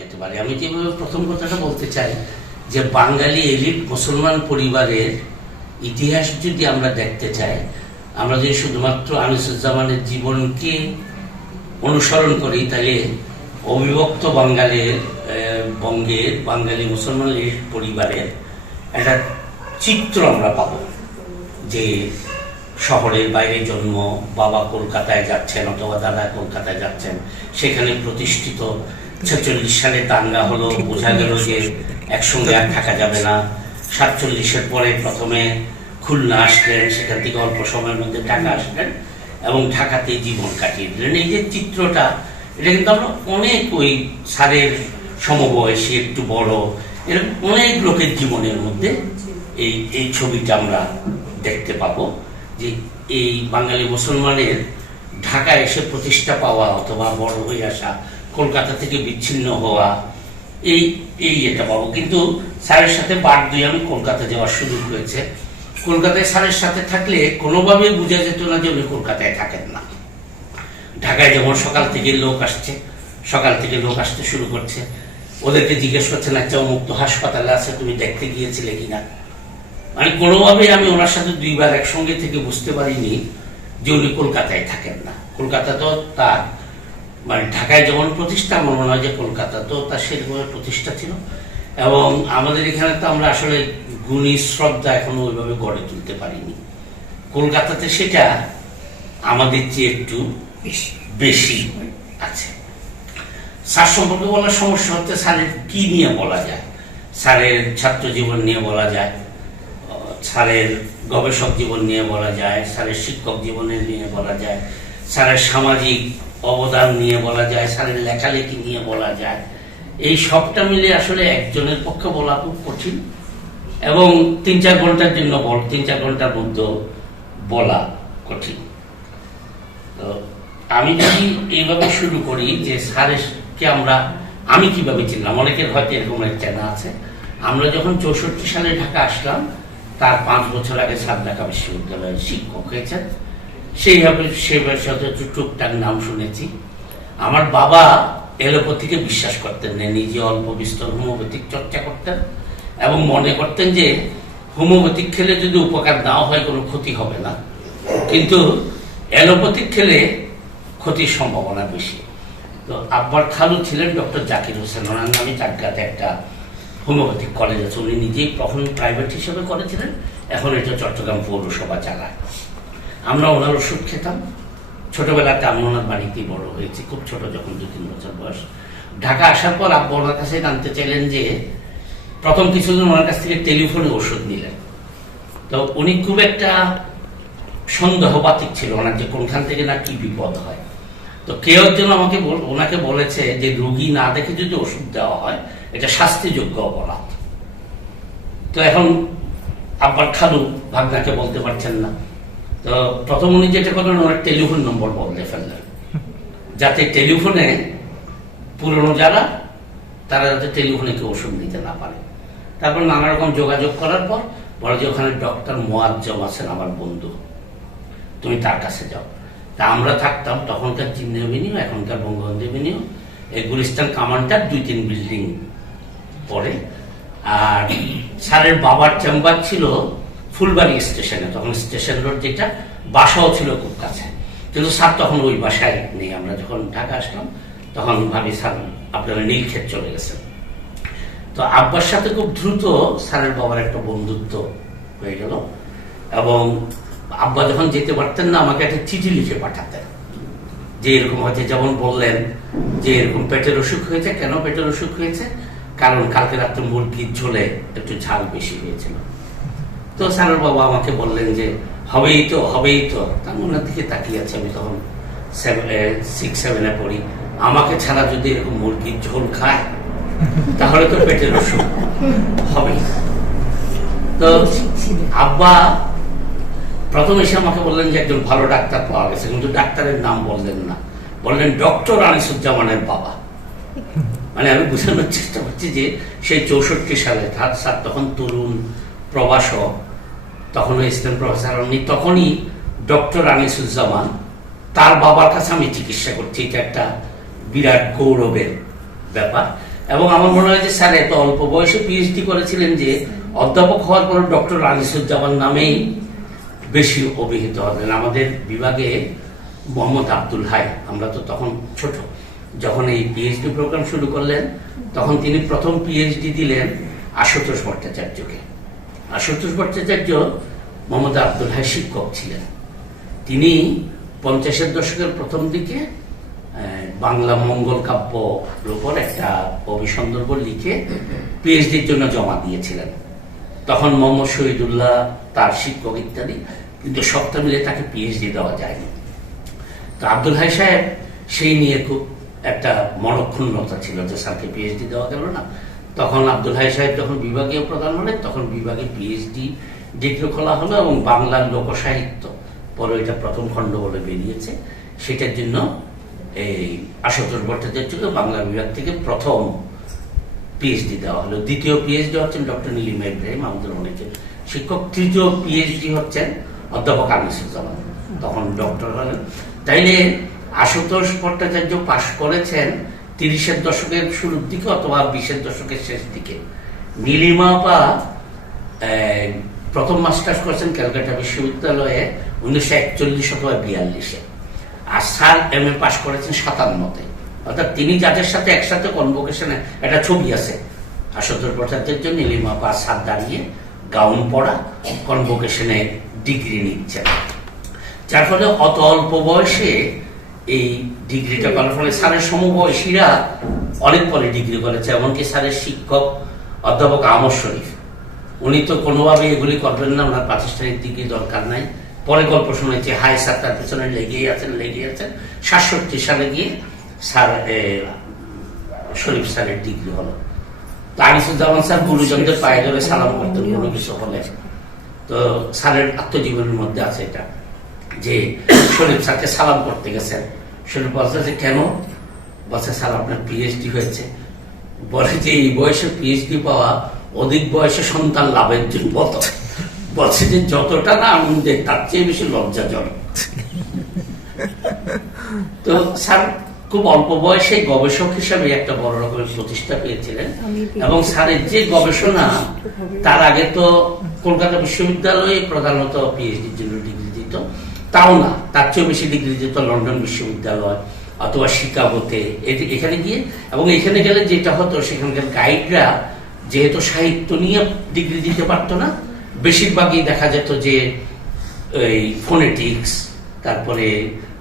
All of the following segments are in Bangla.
যেতে পারে। আমি যেভাবে প্রথম কথাটা বলতে চাই যে বাঙালি এলিট মুসলমান পরিবারের ইতিহাস যদি আমরা দেখতে চাই, আমরা যদি শুধুমাত্র আনিসুজ্জামানের জীবনকে অনুসরণ করি, তাহলে অবিভক্ত বঙ্গের বাঙালি মুসলমান এলিট পরিবারের একটা চিত্র আমরা পাবো। যে শহরের বাইরে জন্ম, বাবা কলকাতায় যাচ্ছেন অথবা দাদা কলকাতায় যাচ্ছেন, সেখানে প্রতিষ্ঠিত 46 সালে দাঙ্গা হলো, বোঝা গেল যে একসঙ্গে আর থাকা যাবে না। 47-এর পরে প্রথমে খুলনা আসলেন, সেখান থেকে অল্প সময়ের মধ্যে ঢাকা আসলেন এবং ঢাকাতে জীবন কাটিয়ে দিলেন। এই যে চিত্রটা, এটা কিন্তু আমরা অনেক ওই স্যারের সমবয়সী একটু বড় এরকম অনেক লোকের জীবনের মধ্যে এই ছবিটা আমরা দেখতে পাবো। যে এই বাঙালি মুসলমানের ঢাকায় এসে প্রতিষ্ঠা পাওয়া অথবা বড় হয়ে আসা, কলকাতা থেকে বিচ্ছিন্ন হওয়া, এটা পাবো। কিন্তু স্যারের সাথে বার দুই আমি কলকাতা যাওয়ার সুযোগ হয়েছে। কলকাতায় স্যারের সাথে থাকলে কোনোভাবেই বোঝা যেত না যে উনি কলকাতায় থাকেন না। ঢাকায় যেমন সকাল থেকে লোক আসতে শুরু করছে, ওদেরকে জিজ্ঞেস করছেন আচ্ছা অমুক তো হাসপাতালে আছে, তুমি দেখতে গিয়েছিলে কিনা। মানে কোনোভাবেই আমি ওনার সাথে দুইবার একসঙ্গে থেকে বুঝতে পারিনি যে উনি কলকাতায় থাকেন না। কলকাতা তো তার মানে ঢাকায় যেমন প্রতিষ্ঠা, আমার মনে হয় যে কলকাতা তো তার সেরকমের প্রতিষ্ঠা ছিল। এবং আমাদের এখানে তো আমরা আসলে গুণী শ্রদ্ধা এখনো ওইভাবে গড়ে তুলতে পারিনি। কলকাতাতে সেটা আমাদের চেয়ে একটু বেশি আছে। স্যার সম্পর্কে বলার সমস্যা হচ্ছে স্যারের কি নিয়ে বলা যায়। স্যারের ছাত্র জীবন নিয়ে বলা যায়, স্যারের গবেষক জীবন নিয়ে বলা যায়, স্যারের শিক্ষক জীবনের নিয়ে বলা যায়, স্যারের সামাজিক অবদান নিয়ে বলা যায়, স্যারের লেখালেখি নিয়ে বলা যায়। এই সবটা মিলে আসলে একজনের পক্ষে বলা খুব কঠিন এবং 3-4 ঘন্টার জন্য 3-4 ঘন্টার মধ্যে বলা কঠিন। তো আমি যদি এইভাবে শুরু করি যে স্যারকে আমি কিভাবে চিনলাম, অনেকের হয়তো এরকম একটা চেনা আছে। আমরা যখন 64 সালে ঢাকা আসলাম, তার 5 বছর আগে স্যার ঢাকা বিশ্ববিদ্যালয়ের শিক্ষক হয়েছেন। সেইভাবে টুকটাক নাম শুনেছি। আমার বাবা এলোপ্যাথিকে বিশ্বাস করতেন না, নিজে অল্প বিস্তর হোমিওপ্যাথিক চর্চা করতেন এবং মনে করতেন যে হোমিওপ্যাথিক খেলে যদি উপকার নাও হয় কোনো ক্ষতি হবে না, কিন্তু অ্যালোপ্যাথিক খেলে ক্ষতির সম্ভাবনা বেশি। তো আব্বার খালু ছিলেন ডক্টর জাকির হোসেন, ওনার নামে চাকগাতে একটা হোমিওপ্যাথিক কলেজ আছে। উনি নিজেই প্রথম প্রাইভেট হিসেবে করেছিলেন, এখন এটা চট্টগ্রাম পৌরসভা চালায়। আমরা ওনার ওষুধ খেতাম। ছোটবেলাতে আমি ওনার বাড়িতেই বড় হয়েছি, খুব ছোট, যখন 2-3 বছর বয়স। ঢাকা আসার পর আব্বা ওনার কাছে জানতে চাইলেন যে প্রথম কিছুদিন ওনার কাছ থেকে টেলিফোনে ওষুধ নিলেন। তো উনি খুব একটা সন্দেহবাতিক ছিল ওনার, যে কোনখান থেকে না কি বিপদ হয়। তো কেউ একজন ওনাকে বলেছে যে রোগী না দেখে যদি ওষুধ দেওয়া হয় এটা শাস্তিযোগ্য অপরাধ। তো এখন আব্বার খালু ভাগনাকে বলতে পারছেন না। তো প্রথম উনি যেটা করলেন, ওনার টেলিফোন নম্বর বদলে ফেললেন, যাতে টেলিফোনে পুরনো যারা তারা যাতে টেলিফোনে কেউ ওষুধ নিতে না পারে। তারপর নানা রকম যোগাযোগ করার পর বলে যে ওখানে ডক্টর মোয়াজ্জম আছেন আমার বন্ধু, তুমি তার কাছে যাও। তা আমরা থাকতাম তখনকার চিহ্ন এভিনিউ, এখনকার বঙ্গবন্ধু এভিনিউ, এই গুলিস্তান কামানটার 2-3 বিল্ডিং পরে। আর স্যারের বাবার চেম্বার ছিল ফুলবাড়ি স্টেশনে, তখন স্টেশন রোড যেটা, বাসাও ছিল খুব কাছে। কিন্তু স্যার তখন ওই বাসায় নেই। আমরা যখন ঢাকা আসলাম তখন ভাবি স্যার আপনারা নীলক্ষেত চলে গেছেন। তো আব্বার সাথে খুব দ্রুত স্যারের বাবার একটা বন্ধুত্ব হয়ে গেল এবং আব্বা যখন যেতে পারতেন না আমাকে একটা চিঠি লিখে পাঠাতেন যে এরকম হয়েছে, যেমন বললেন যে এরকম পেটের অসুখ হয়েছে। কেন পেটের অসুখ হয়েছে? কারণ কালকে রাত্রে মুরগির ঝোলে একটু ঝাল বেশি হয়েছিল। তো স্যারের বাবা আমাকে বললেন যে হবেই তো। তার মনের দিকে তাকিয়ে আছে, আমি তখন 6-7-এ পড়ি। আমাকে ছাড়া যদি এরকম মুরগির ঝোল খায় তাহলে তো পেটের অসুখ হবে। তো আব্বা প্রথম এসে আমাকে বললেন যে একজন ভালো ডাক্তার পাওয়া গেছে, কিন্তু ডাক্তারের নাম বললেন না, বললেন ডক্টর আনিসুজ্জামানের বাবা। মানে আমি বোঝানোর চেষ্টা করছি যে সেই 64 সালে স্যার তখন তরুণ প্রভাষক, তখন ইসলাম প্রফেসর, উনি তখনই ডক্টর আনিসুজ্জামান, তার বাবার কাছে আমি চিকিৎসা করছি। এটা একটা বিরাট গৌরবের ব্যাপার। এবং আমার মনে হয় যে স্যার এত অল্প বয়সে পিএইচডি করেছিলেন যে অধ্যাপক হওয়ার পর ডক্টর আনিসুজ্জামান নামেই বেশি অভিহিত হলেন। আমাদের বিভাগে মোহাম্মদ আব্দুল হাই, আমরা তো তখন ছোট, যখন এই পিএইচডি প্রোগ্রাম শুরু করলেন তখন তিনি প্রথম পিএইচডি দিলেন আশুতোষ ভট্টাচার্যকে। আশুতোষ ভট্টাচার্য মোহাম্মদ আব্দুল হাই শিক্ষক ছিলেন। তিনি 50-এর দশকের প্রথম দিকে বাংলা মঙ্গল কাব্যর উপর একটা অভিসন্দর্ভ লিখে পিএইচডির জন্য জমা দিয়েছিলেন। তখন মোহাম্মদ শহীদুল্লাহ তার শিক্ষক ইত্যাদি, কিন্তু সবটা মিলে তাকে পিএইচডি দেওয়া যায়নি। তো আব্দুল হাই সাহেব সেই নিয়ে খুব একটা মনক্ষুণ্ণতা ছিল যে স্যারকে পিএইচডি দেওয়া গেল না। তখন আব্দুল হাই সাহেব যখন বিভাগীয় প্রধান হলেন তখন বিভাগে পিএইচডি ডিগ্রি খোলা হলো এবং বাংলার লোকসাহিত্য, পরে এটা প্রথম খণ্ড বলে বেরিয়েছে, সেটার জন্য এই আশুতোষ ভট্টাচার্যকে বাংলা বিভাগ থেকে প্রথম পিএইচডি দেওয়া হলো। দ্বিতীয় পিএইচডি হচ্ছেন ডক্টর নীলিমা ইব্রাহিম, আমাদের অনেকের শিক্ষক। তৃতীয় পিএইচডি হচ্ছেন অধ্যাপক আনিসুজ্জামান, তখন ডক্টর হলেন। তাইলে আশুতোষ ভট্টাচার্য পাশ করেছেন 30-এর দশকের শুরুর দিকে অথবা 20-এর দশকের শেষ দিকে। নীলিমা আপা প্রথম মাস্টার্স করেছেন ক্যালকাটা বিশ্ববিদ্যালয়ে 1941 অথবা 42-এ, আর স্যার এমএ পাশ করেছেন 57-তে। অর্থাৎ তিনি যাদের সাথে একসাথে কনভোকেশনে, একটা ছবি আছে আশুতোষ ভট্টাচার্য, নীলিমা আপা, স্যার দাঁড়িয়ে গাউন পরা কনভোকেশনে ডিগ্রি নিচ্ছেন। যার ফলে অত অল্প বয়সে এই ডিগ্রিটা করার ফলে স্যারের সমবয়সীরা অনেক পরে ডিগ্রি করেছে। এমনকি স্যারের শিক্ষক অধ্যাপক আমর শরীফ, উনি তো কোনোভাবে এগুলি করবেন না, ওনার প্রাতিষ্ঠানিক ডিগ্রি দরকার নাই। পরে গল্প শুনেছি হাই স্যার তার পেছনে লেগেই আছেন। 67 সালে গিয়ে স্যার শরীফ স্যারের ডিগ্রি হলো। তো আনিসুজ্জামান স্যার গুরুজনদের পায়ে ধরে সালাম করতেন কোনো কিছু হলে। তো স্যারের আত্মজীবনের মধ্যে আছে এটা, যে শরীফ স্যারকে সালাম করতে গেছেন, শরীফ বলছে যে কেন? বলছে স্যার আপনার পিএইচডি হয়েছে। বলে যে এই বয়সে পিএইচডি পাওয়া অধিক বয়সে সন্তান লাভের জন্য, বলছে যে যতটা না আনন্দের তার চেয়ে বেশি লজ্জাজনক। তো স্যার খুব অল্প বয়সে গবেষক হিসাবে একটা বড় রকমের প্রতিষ্ঠা পেয়েছিলেন এবং স্যারের যে গবেষণা, তার আগে তো কলকাতা বিশ্ববিদ্যালয়ে প্রধানত পিএইচডির জন্য ডিগ্রি দিত, তাও না, তার চেয়ে বেশি ডিগ্রি দিত লন্ডন বিশ্ববিদ্যালয় অথবা শিকাগোতে, এখানে গিয়ে। এবং এখানে গেলে যেটা হতো, সেখানকার গাইডরা যেহেতু সাহিত্য নিয়ে ডিগ্রি দিতে পারতো না, বেশিরভাগই দেখা যেত যে এই ফোনেটিক্স, তারপরে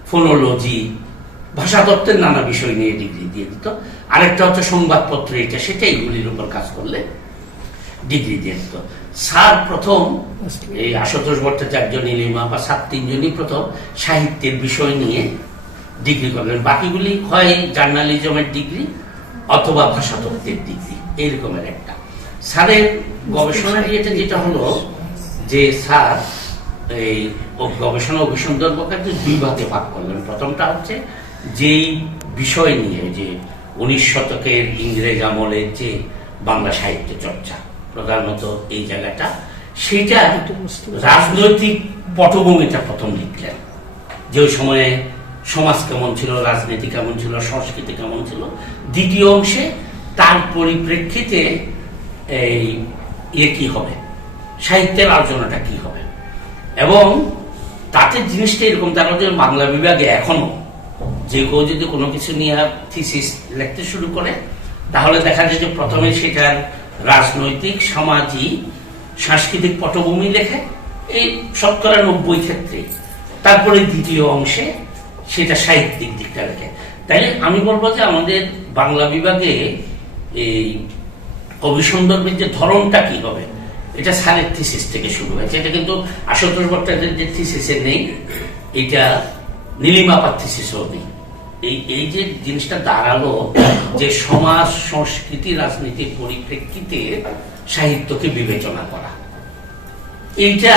ফোনোলজি, ভাষাতত্ত্বের নানা বিষয় নিয়ে ডিগ্রি দিয়ে দিত। আরেকটা হচ্ছে সংবাদপত্র, সেটা এইগুলির উপর কাজ করলে ডিগ্রি দিয়ে দিত। স্যার প্রথম এই আশুতোষ ভট্টাচার্য, নীলিমা বা স্যার তিনজনই প্রথম সাহিত্যের বিষয় নিয়ে ডিগ্রি করলেন। বাকিগুলি হয় জার্নালিজমের ডিগ্রি অথবা ভাষাতত্ত্বের ডিগ্রি, এইরকমের একটা। স্যারের গবেষণার ইয়েটা যেটা হলো যে স্যার এই গবেষণা অভিসন্দর্ভকে 2 ভাগে ভাগ করলেন। প্রথমটা হচ্ছে যেই বিষয় নিয়ে, যে 19 শতকের ইংরেজ আমলের যে বাংলা সাহিত্য চর্চা, প্রধানত এই জায়গাটা, সেটা রাজনৈতিক পটভূমিটা প্রথম লিখলেন, যে ওই সময়ে সমাজ কেমন ছিল, রাজনীতি কেমন ছিল, সংস্কৃতি কেমন ছিল। দ্বিতীয় অংশে তার পরিপ্রেক্ষিতে এই কি হবে, সাহিত্যের আলোচনাটা কি হবে। এবং তাতে জিনিসটা এরকম, তার মধ্যে বাংলা বিভাগে এখনো যে কেউ যদি কোনো কিছু নিয়ে থিসিস লিখতে শুরু করে, তাহলে দেখা যায় যে প্রথমে সেটার রাজনৈতিক, সামাজিক, সাংস্কৃতিক পটভূমি লেখে, এই 90% ক্ষেত্রে। তারপরে দ্বিতীয় অংশে সেটা সাহিত্যিক দিকটা লেখে। তাইলে আমি বলবো যে আমাদের বাংলা বিভাগে এই অভিসন্দর্ভের যে ধরনটা কি হবে, এটা স্যারের থিসিস থেকে শুরু হয়েছে। এটা কিন্তু আশুতোষ ভট্টাচার্যের থিসিসে নেই, এটা নীলিমা আপার থিসিসও নেই। এই যে জিনিসটা দাঁড়ালো যে সমাজ, সংস্কৃতি, রাজনীতির পরিপ্রেক্ষিতে সাহিত্যকে বিবেচনা করা, এইটা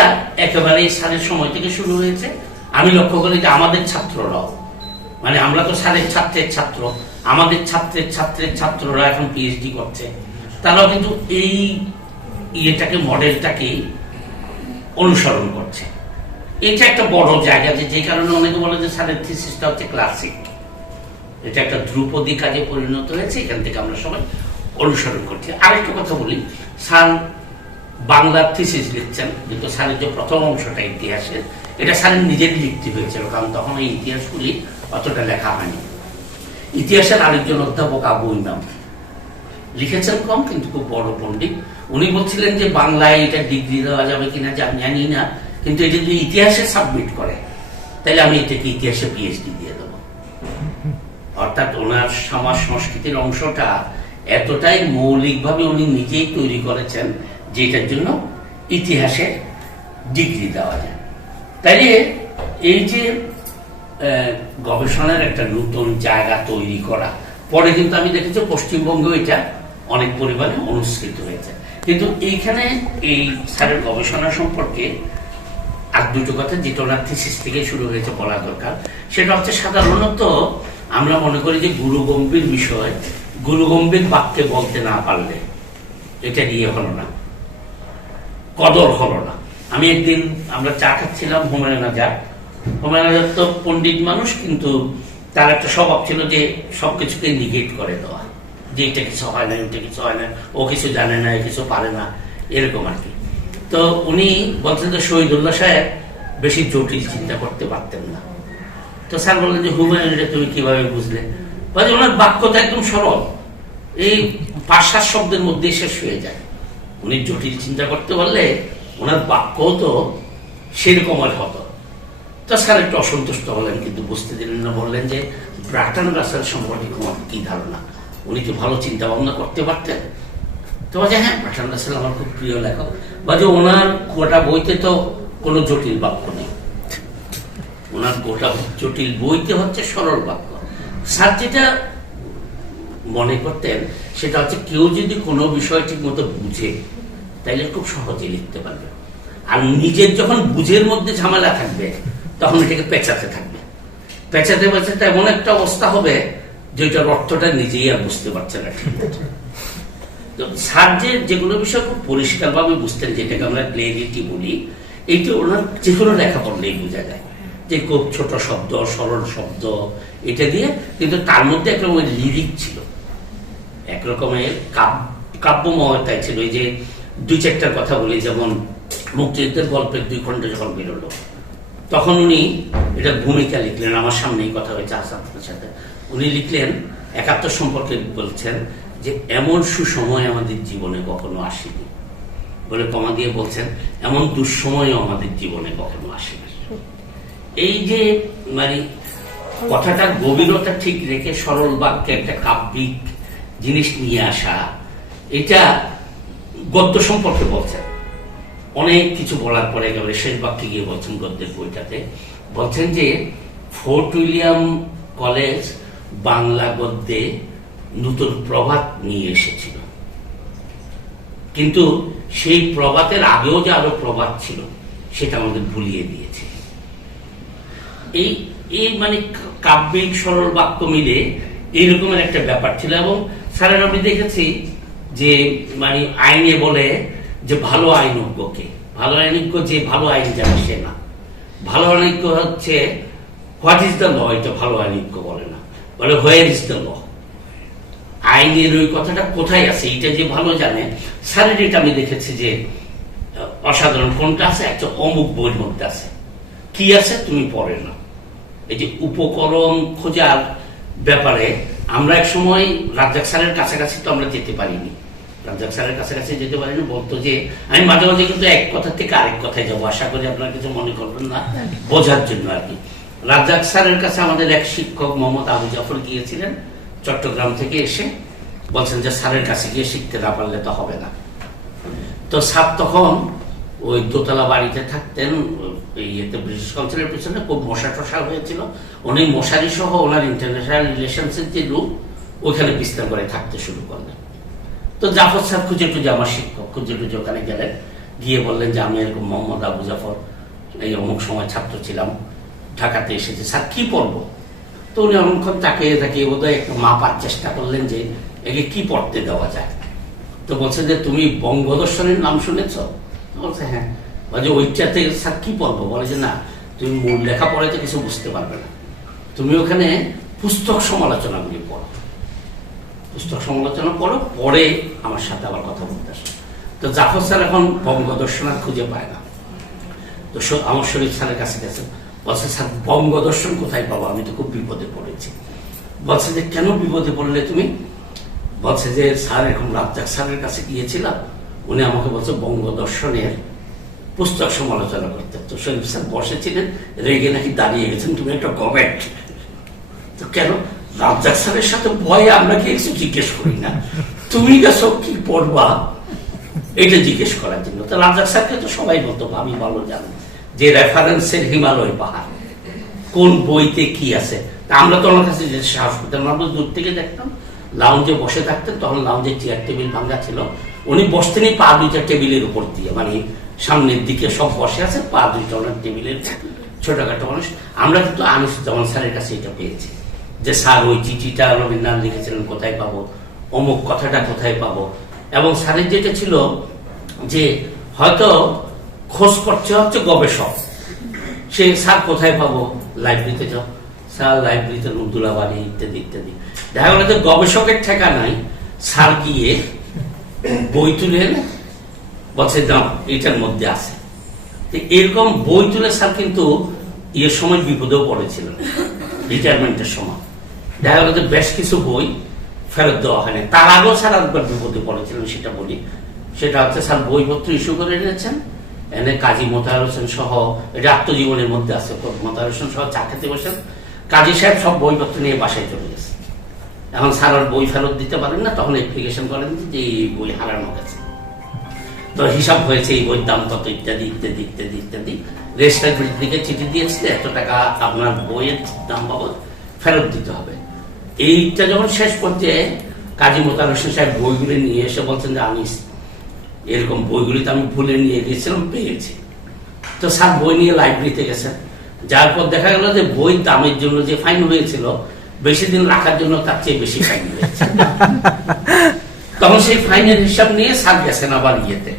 একেবারে স্যারের সময় থেকে শুরু হয়েছে। আমি লক্ষ্য করি যে আমাদের ছাত্ররাও, মানে আমরা তো স্যারের ছাত্রের ছাত্র, আমাদের ছাত্রের ছাত্ররা এখন পিএইচডি করছে, তারাও কিন্তু এই ইয়েটাকে, মডেলটাকে অনুসরণ করছে। এটা একটা বড় জায়গা, যে কারণে অনেকে বলে যে স্যারের থিসিসটা হচ্ছে ক্লাসিক, এটা একটা ধ্রুপদী কাজে পরিণত হয়েছে। এখান থেকে আমরা সবাই অনুসরণ করছি। আরেকটা কথা বলি, স্যার বাংলার থিসিস লিখছেন, কিন্তু স্যারের যে প্রথম অংশটা ইতিহাসের, এটা স্যারের নিজেরই লিখতে হয়েছিল, কারণ তখন এই ইতিহাসগুলি অতটা লেখা হয়নি। ইতিহাসের আরেকজন অধ্যাপক আবু ইমাম লিখেছেন কম, কিন্তু খুব বড় পণ্ডিত। উনি বলছিলেন যে বাংলায় এটা ডিগ্রি দেওয়া যাবে কিনা জানি না, কিন্তু এটা যদি ইতিহাসে সাবমিট করে তাহলে আমি এটাকে ইতিহাসে পিএইচডি দিয়ে দেবো। অর্থাৎ ওনার সমাজ সংস্কৃতির অংশটা এতটাই মৌলিকভাবে উনি নিজেই তৈরি করেছেন যে এটার জন্য ইতিহাসে ডিগ্রি দেওয়া যায়। তাইলে এই যে গবেষণার একটা নতুন জায়গা তৈরি করা, পরে কিন্তু আমি দেখেছি পশ্চিমবঙ্গে এটা অনেক পরিমাণে অনুসৃত হয়েছে। কিন্তু এইখানে এই স্যারের গবেষণা সম্পর্কে আর দুটো কথা যেটা ওনার থিসিস থেকে শুরু হয়েছে বলা দরকার, সেটা হচ্ছে সাধারণত আমরা মনে করি যে গুরুগম্ভীর বিষয় গুরুগম্ভীর বাক্যে বলতে না পারলে এটা নিয়ে হলো না, কদর হলো না। আমি একদিন আমরা চা খাচ্ছিলাম, হুমায়ুন আজাদ তো পণ্ডিত মানুষ, কিন্তু তার একটা স্বভাব ছিল যে সবকিছুকে নিগেট করে দেওয়া, যে এটা কিছু হয় না, ওইটা কিছু হয় না, ও কিছু জানে না, এ কিছু পারে না, এরকম আর কি। তো উনি বলছেন যে শহীদুল্লাহ সাহেব বেশি জটিল চিন্তা করতে পারতেন না। তো স্যার বললেন যে হুমায়ুনটা তুমি কিভাবে বুঝলে? বলছে ওনার বাক্যটা একদম সরল, এই 5-7 শব্দের মধ্যে শেষ হয়ে যায়। উনি জটিল চিন্তা করতে পারলে ওনার বাক্য তো সেরকমের হতো। তো স্যার একটু অসন্তুষ্ট হলেন, কিন্তু বুঝতে দিলেন না। বললেন যে ব্রাটন রাসেল সম্পর্কে তোমার কি ধারণা? উনি কি ভালো চিন্তা ভাবনা করতে পারতেন? তো বলছে হ্যাঁ, ব্রাটন রাসেল আমার খুব প্রিয় লেখক। বলছে ওনার গোটা বইতে তো কোনো জটিল বাক্য নেই, ওনার গোটা জটিল বইতে হচ্ছে সরল বাক্য। স্যার যেটা মনে করতেন সেটা হচ্ছে কেউ যদি কোনো বিষয় ঠিক মতো বুঝে তাইলে খুব সহজে লিখতে পারবে, আর নিজের যখন বুঝের মধ্যে ঝামেলা থাকবে তখন এটাকে পেঁচাতে থাকবে, পেঁচাতে পেঁচাতে এমন একটা অবস্থা হবে যে ওইটার অর্থটা নিজেই আর বুঝতে পারছে না ঠিক মতো। তো স্যার যেগুলো বিষয় খুব পরিষ্কারভাবে বুঝতেন, যেটাকে আমরা ক্লিয়ারিটি বলি, এইটা ওনার যে কোনো লেখা পড়লেই বোঝা যায় যে খুব ছোট শব্দ, সরল শব্দ, এটা দিয়ে, কিন্তু তার মধ্যে একরকমের লিরিক ছিল, একরকমের কাব্যময়তা ছিল। এই যে 2-4টার কথা বলি, যেমন মুক্তিযুদ্ধের গল্পের 2 খণ্ড যখন বেরোলো, তখন উনি এটা ভূমিকা লিখলেন। আমার সামনেই কথা হয়েছে আসাদের সাথে, উনি লিখলেন 71 সম্পর্কে বলছেন যে এমন সুসময় আমাদের জীবনে কখনো আসেনি বলে কমা দিয়ে বলছেন এমন দুঃসময়ও আমাদের জীবনে কখনো আসেনি। এই যে মানে কথাটার গভীরতা ঠিক রেখে সরল বাক্যে একটা কাব্যিক জিনিস নিয়ে আসা, এটা গদ্য সম্পর্কে বলছেন। অনেক কিছু বলার পরে একেবারে শেষ বাক্যে গিয়ে বলছেন গদ্যের বইটাতে, বলছেন যে ফোর্ট উইলিয়াম কলেজ বাংলা গদ্যে নতুন প্রভাত নিয়ে এসেছিল, কিন্তু সেই প্রভাতের আগেও যে আরো প্রভাত ছিল সেটা আমাদের ভুলিয়ে দিয়েছে। এই মানে কাব্যিক সরল বাক্য মিলে এইরকমের একটা ব্যাপার ছিল। এবং স্যারের আমি দেখেছি যে মানে আইনে বলে যে ভালো আইনজ্ঞকে, ভালো আইনজ্ঞ যে ভালো আইন জানে সে না, ভালো আইনজ্ঞ হচ্ছে হোয়াট ইজ দ্য ল, এটা ভালো আইনজ্ঞ বলে না, বলে হোয়ার ইজ দ্য ল। আইনের ওই কথাটা কোথায় আছে এটা যে ভালো জানে, স্যারের এটা আমি দেখেছি যে অসাধারণ। কোনটা আছে? একটা অমুক বইয়ের মধ্যে আছে, কি আছে তুমি পড়ে না। এই যে উপকরণ খোঁজার ব্যাপারে আমরা এক সময় রাজ্জাক স্যারের কাছাকাছি তো আমরা যেতে পারিনি, রাজ্জাক স্যারের কাছাকাছি যেতে পারিনি। বলতো যে আমি মাঝে মাঝে কিন্তু এক কথা থেকে আরেক কথায় যাবো, আশা করি আপনারা কিছু মনে করবেন না, বোঝার জন্য আর কি। রাজ্জাক স্যারের কাছে আমাদের এক শিক্ষক মোহাম্মদ আবু জাফর গিয়েছিলেন চট্টগ্রাম থেকে এসে, বলছেন যে স্যারের কাছে গিয়ে শিখতে না পারলে তো হবে না। তো স্যার তখন ওই দোতলা বাড়িতে থাকতেন, ইয়েতে ব্রিটিশ কাউন্সিলের পিছনে খুব মশা টশা হয়েছিল, উনি মশারি সহ ওনার ইন্টারন্যাশনাল রিলেশনসের যে রুম ওইখানে বিস্তার করে থাকতে শুরু করলেন। তো জাফর স্যার খুঁজে খুঁজে, আমার শিক্ষক খুঁজে খুঁজে ওখানে গেলেন, গিয়ে বললেন যে আমি এরকম মোহাম্মদ আবু জাফর, এই অমুক সময় ছাত্র ছিলাম, ঢাকাতে এসেছি, স্যার কি পড়বো? তো উনি অনেকক্ষণ তাকিয়ে তাকিয়ে বোধহয় একটু মাপার চেষ্টা করলেন যে একে কি পড়তে দেওয়া যায়। তো বলছে যে তুমি বঙ্গদর্শনের নাম শুনেছ? বলছে হ্যাঁ। বলছে ওইটাতে স্যার কি পড়বো? বলে যে না, তুমি মূল লেখা পড়ে তো কিছু বুঝতে পারবে না, তুমি ওখানে পুস্তক সমালোচনাগুলি পড়ো। পুস্তক সমালোচনা করো, পরে আমার সাথে আবার কথা বলতে আসো। তো জাফর স্যার এখন বঙ্গদর্শন আর খুঁজে পায় না, তো আমার শরীফ স্যারের কাছে গেছে, বলছে স্যার বঙ্গদর্শন কোথায় পাবো, আমি তো খুব বিপদে পড়েছি। বলছে যে কেন বিপদে পড়লে তুমি? বলছে যে স্যার এরকম রাজ্জাক স্যারের কাছে গিয়েছিলাম, উনি আমাকে বলছে বঙ্গদর্শনের পুস্তক সমালোচনা করতে। তো শরীফ স্যার বসেছিলেন, রেগে নাকি দাঁড়িয়ে গেছেন, তুমি একটা গভর্নমেন্ট। তো কেন? রাজ্জাক স্যারের সাথে ভয়ে আমরা কি কিছু জিজ্ঞেস করি না, তুমি গেছো কি পড়বা এটা জিজ্ঞেস করার জন্য। তো রাজ্জাক স্যারকে তো সবাই বলতো, আমি ভালো জানি যে রেফারেন্সের হিমালয় পাহাড় কোন বইতে কি আছে। তা আমরা তো আমার কাছে যে সাহস করতাম, আমরা দূর থেকে দেখতাম, লাউঞ্জে বসে থাকতেন, তখন লাউঞ্জে চেয়ার টেবিল ভাঙা ছিল, উনি বসতেনই পা দুইটা টেবিলের উপর দিয়ে, মানে সামনের দিকে সব বসে আছে, পা দুইটা ওনার টেবিলের, ছোটখাটো মানুষ। আমরা কিন্তু আনিসুজ্জামান স্যারের কাছে এটা পেয়েছি যে স্যার ওই চিঠিটা রবীন্দ্রনাথ লিখেছিলেন কোথায় পাবো, অমুক কথাটা কোথায় পাবো। এবং স্যারের যেটা ছিল যে হয়তো খোঁজ করছে হচ্ছে গবেষক, সে স্যার কোথায় পাবো, লাইব্রেরিতে যাও, স্যার লাইব্রেরিতে নবদুল্লাবাড়ি ইত্যাদি ইত্যাদি। দেখা গেল যে গবেষকের ঠেকা নাই, স্যার গিয়ে বই তুলে এনে বলছে দাও এটার মধ্যে আছে। এরকম বই তুলে স্যার কিন্তু এর সময় বিপদেও পড়েছিলেন, রিটায়ারমেন্টের সময়। দেখা গেল যে বেশ কিছু বই ফেরত দেওয়া হয়নি। তার আগেও স্যার একবার বিপদে পড়েছিলেন, সেটা বলি। সেটা হচ্ছে স্যার বইপত্র ইস্যু করে এনেছেন, এনে কাজী মোতাহার হোসেন সহ, এটা আত্মজীবনের মধ্যে আছে, মোতাহার হোসেন সহ চা খেতে বসেন, কাজী সাহেব সব বইপত্র নিয়ে বাসায় চলে গেছে। এখন স্যার আর বই ফেরত দিতে পারেন না, তখন অ্যাপ্লিকেশন করেন যে এই বই হারানো গেছে, তো হিসাব হয়েছে এই বইয়ের দাম কত ইত্যাদি ইত্যাদি ইত্যাদি ইত্যাদি। রেজিস্ট্রার দিকে চিঠি দিয়েছিল, এত টাকা আপনার বইয়ের দাম বাবদ ফেরত দিতে হবে। এইটা যখন শেষ করতে কাজী মোতাহার হোসেন সাহেব বইগুলি নিয়ে এসে বলছেন যে আমি এরকম বইগুলি তো আমি ভুলে নিয়ে গেছিলাম, পেয়েছি। তো স্যার বই নিয়ে লাইব্রেরিতে গেছেন, যার পর দেখা গেল যে বই দামের জন্য যে ফাইন হয়েছিল, বেশি দিন রাখার জন্য তার চেয়ে বেশি ফাইন হয়েছে। তখন সেই ফাইনের হিসাব নিয়ে স্যার গেছেন আবার ইয়েতে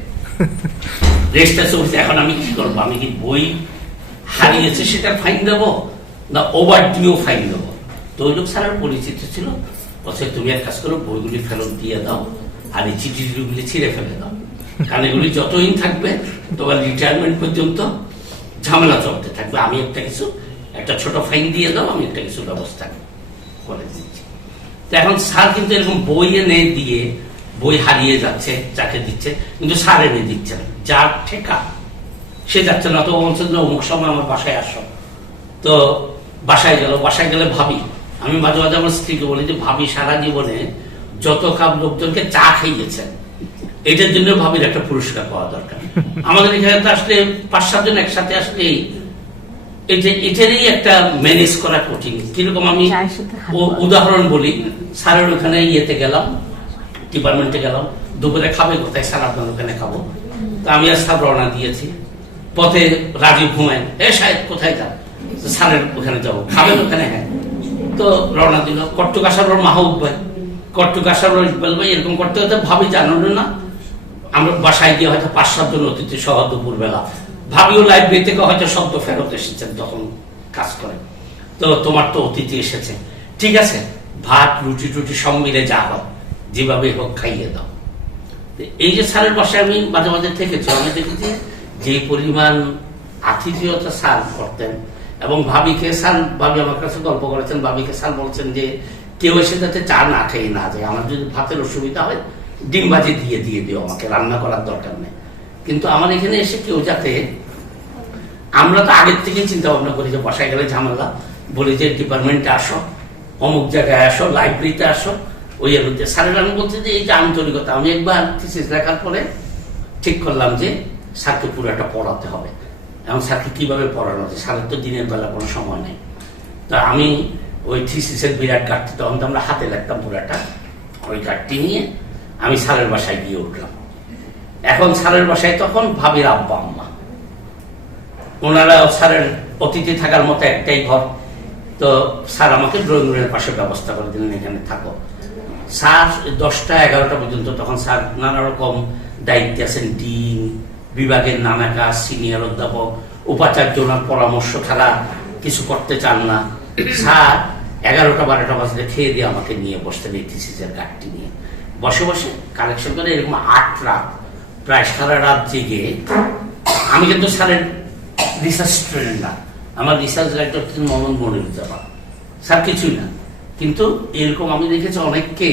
রেজিস্টার চলছে। এখন আমি কি করবো, আমি কি বই হারিয়েছে সেটা ফাইন দেবো না ওভার ডিউ ফাইন দেবো? তো ওই লোক স্যার পরিচিত ছিল, বলছে তুমি এক কাজ করো, বইগুলি ফেরত দিয়ে দাও আর এই চিঠিগুলি ছিঁড়ে ফেলে দাও, কারণ এগুলি যতদিন থাকবে তোমার রিটায়ারমেন্ট পর্যন্ত ঝামেলা চলতে থাকবে। আমি একটা ছোট ফাইন দিয়ে দাও, আমি একটা কিছু ব্যবস্থা করে দিচ্ছি। তো এখন স্যার কিন্তু এরকম বই এনে দিয়ে, বই হারিয়ে যাচ্ছে যাকে দিচ্ছে, কিন্তু স্যার এনে দিচ্ছে না, যার ঠেকা সে যাচ্ছে না। তো বলছেন যে অমুক সময় আমার বাসায় আসো, তো বাসায় গেলে ভাবি, আমি মাঝে মাঝে আমার স্ত্রীকে বলি যে ভাবি সারা জীবনে যত কাপ লোকজনকে চা খাইয়েছেন, এটার জন্য ভাবির একটা পুরস্কার পাওয়া দরকার। আমাদের এখানে তো আসলে 5-7 জন একসাথে আসলে এটারই একটা ম্যানেজ করা কঠিন। কিরকম আমি উদাহরণ বলি, স্যারের ওখানে ইয়েতে গেলাম, ডিপার্টমেন্টে গেলাম, দুপুরে খাবে কোথায়, স্যার আপনার ওখানে খাবো। তো আমি আর স্যার রওনা দিয়েছি, পথে রাজীব ঘুমায়, সাহেব কোথায় যান? স্যারের ওখানে যাবো, খাবেন ওখানে? হ্যাঁ। তো রওনা দিল, কট্টুক আসার পর মাহবুব ভাই, কট্টুক আসার পর ইকবাল ভাই, এরকম করতে করতে ভাবি জানানো না, আমরা বাসায় গিয়ে হয়তো 5-7 জন অতিথি সহ দুপুর বেলা, ভাবিও লাইব্রেরি থেকে হয়তো শব্দ ফেরত এসেছেন, তখন কাজ করে। তো তোমার তো অতিথি এসেছে, ঠিক আছে, ভাত রুটি টুটি সব মিলে যা হয় যেভাবে হোক খাইয়ে দাও। এই যে স্যারের বাসায় আমি মাঝে মাঝে থেকেছি, আমি দেখেছি যে পরিমাণ আতিথেয়তা স্যার করতেন। এবং ভাবি আমার কাছে গল্প করেছেন, ভাবিকে স্যার বলছেন যে কেউ এসে যাতে চা না খেয়ে না যায়, আমার যদি ভাতের অসুবিধা হয় ডিম ভাজি দিয়ে দিও, আমাকে রান্না করার দরকার নেই। কিন্তু আমার এখানে এসে কেউ যাতে, আমরা তো আগের থেকে চিন্তা ভাবনা করি যে বাসায় গেলে ঝামেলা, বলি যে ডিপার্টমেন্টে আসো, অমুক জায়গায় আসো, লাইব্রেরিতে আসো, ওই এর মধ্যে স্যারের আমি বলছি যে এই যে আন্তরিকতা। আমি একবার থিসিস লেখার পরে ঠিক করলাম যে স্যারকে পুরোটা পড়াতে হবে। এবং স্যারকে কিভাবে পড়ানো হচ্ছে, স্যারের তো দিনের বেলা কোনো সময় নেই। তো আমি ওই থিসিসের বিরাট কাটতে, তখন তো আমরা হাতে লাগতাম পুরাটা, ওই কাটটি নিয়ে আমি স্যারের বাসায় গিয়ে উঠলাম। এখন স্যারের বাসায় তখন ভাবির আব্বা আম্মা, ওনারা স্যারের অতিথি থাকার মতো একটাই ঘর। তো স্যার আমাকে ড্রয়িং রুমের পাশে ব্যবস্থা করে দিলেন, এখানে থাকো। স্যার 10টা-11টা পর্যন্ত, তখন স্যার নানা রকম দায়িত্বে আছেন, ডিন, বিভাগের নানা কাজ, সিনিয়র অধ্যাপক, উপাচার্য, ওনার পরামর্শ ছাড়া কিছু করতে চান না। স্যার 11টা 12টা বাজলে খেয়ে দিয়ে আমাকে নিয়ে বসতেন এই থিসিসের কার্ডটি নিয়ে বসে বসে কালেকশন করে এরকম 8 রাত প্রায় সারা রাত জেগে। আমি কিন্তু স্যারের রিসার্চ স্টুডেন্ট না, আমার রিসার্চ রাইটার হচ্ছেন মোহাম্মদ মনিরুজ্জামান স্যার, কিছুই না। কিন্তু এরকম আমি দেখেছি অনেককে,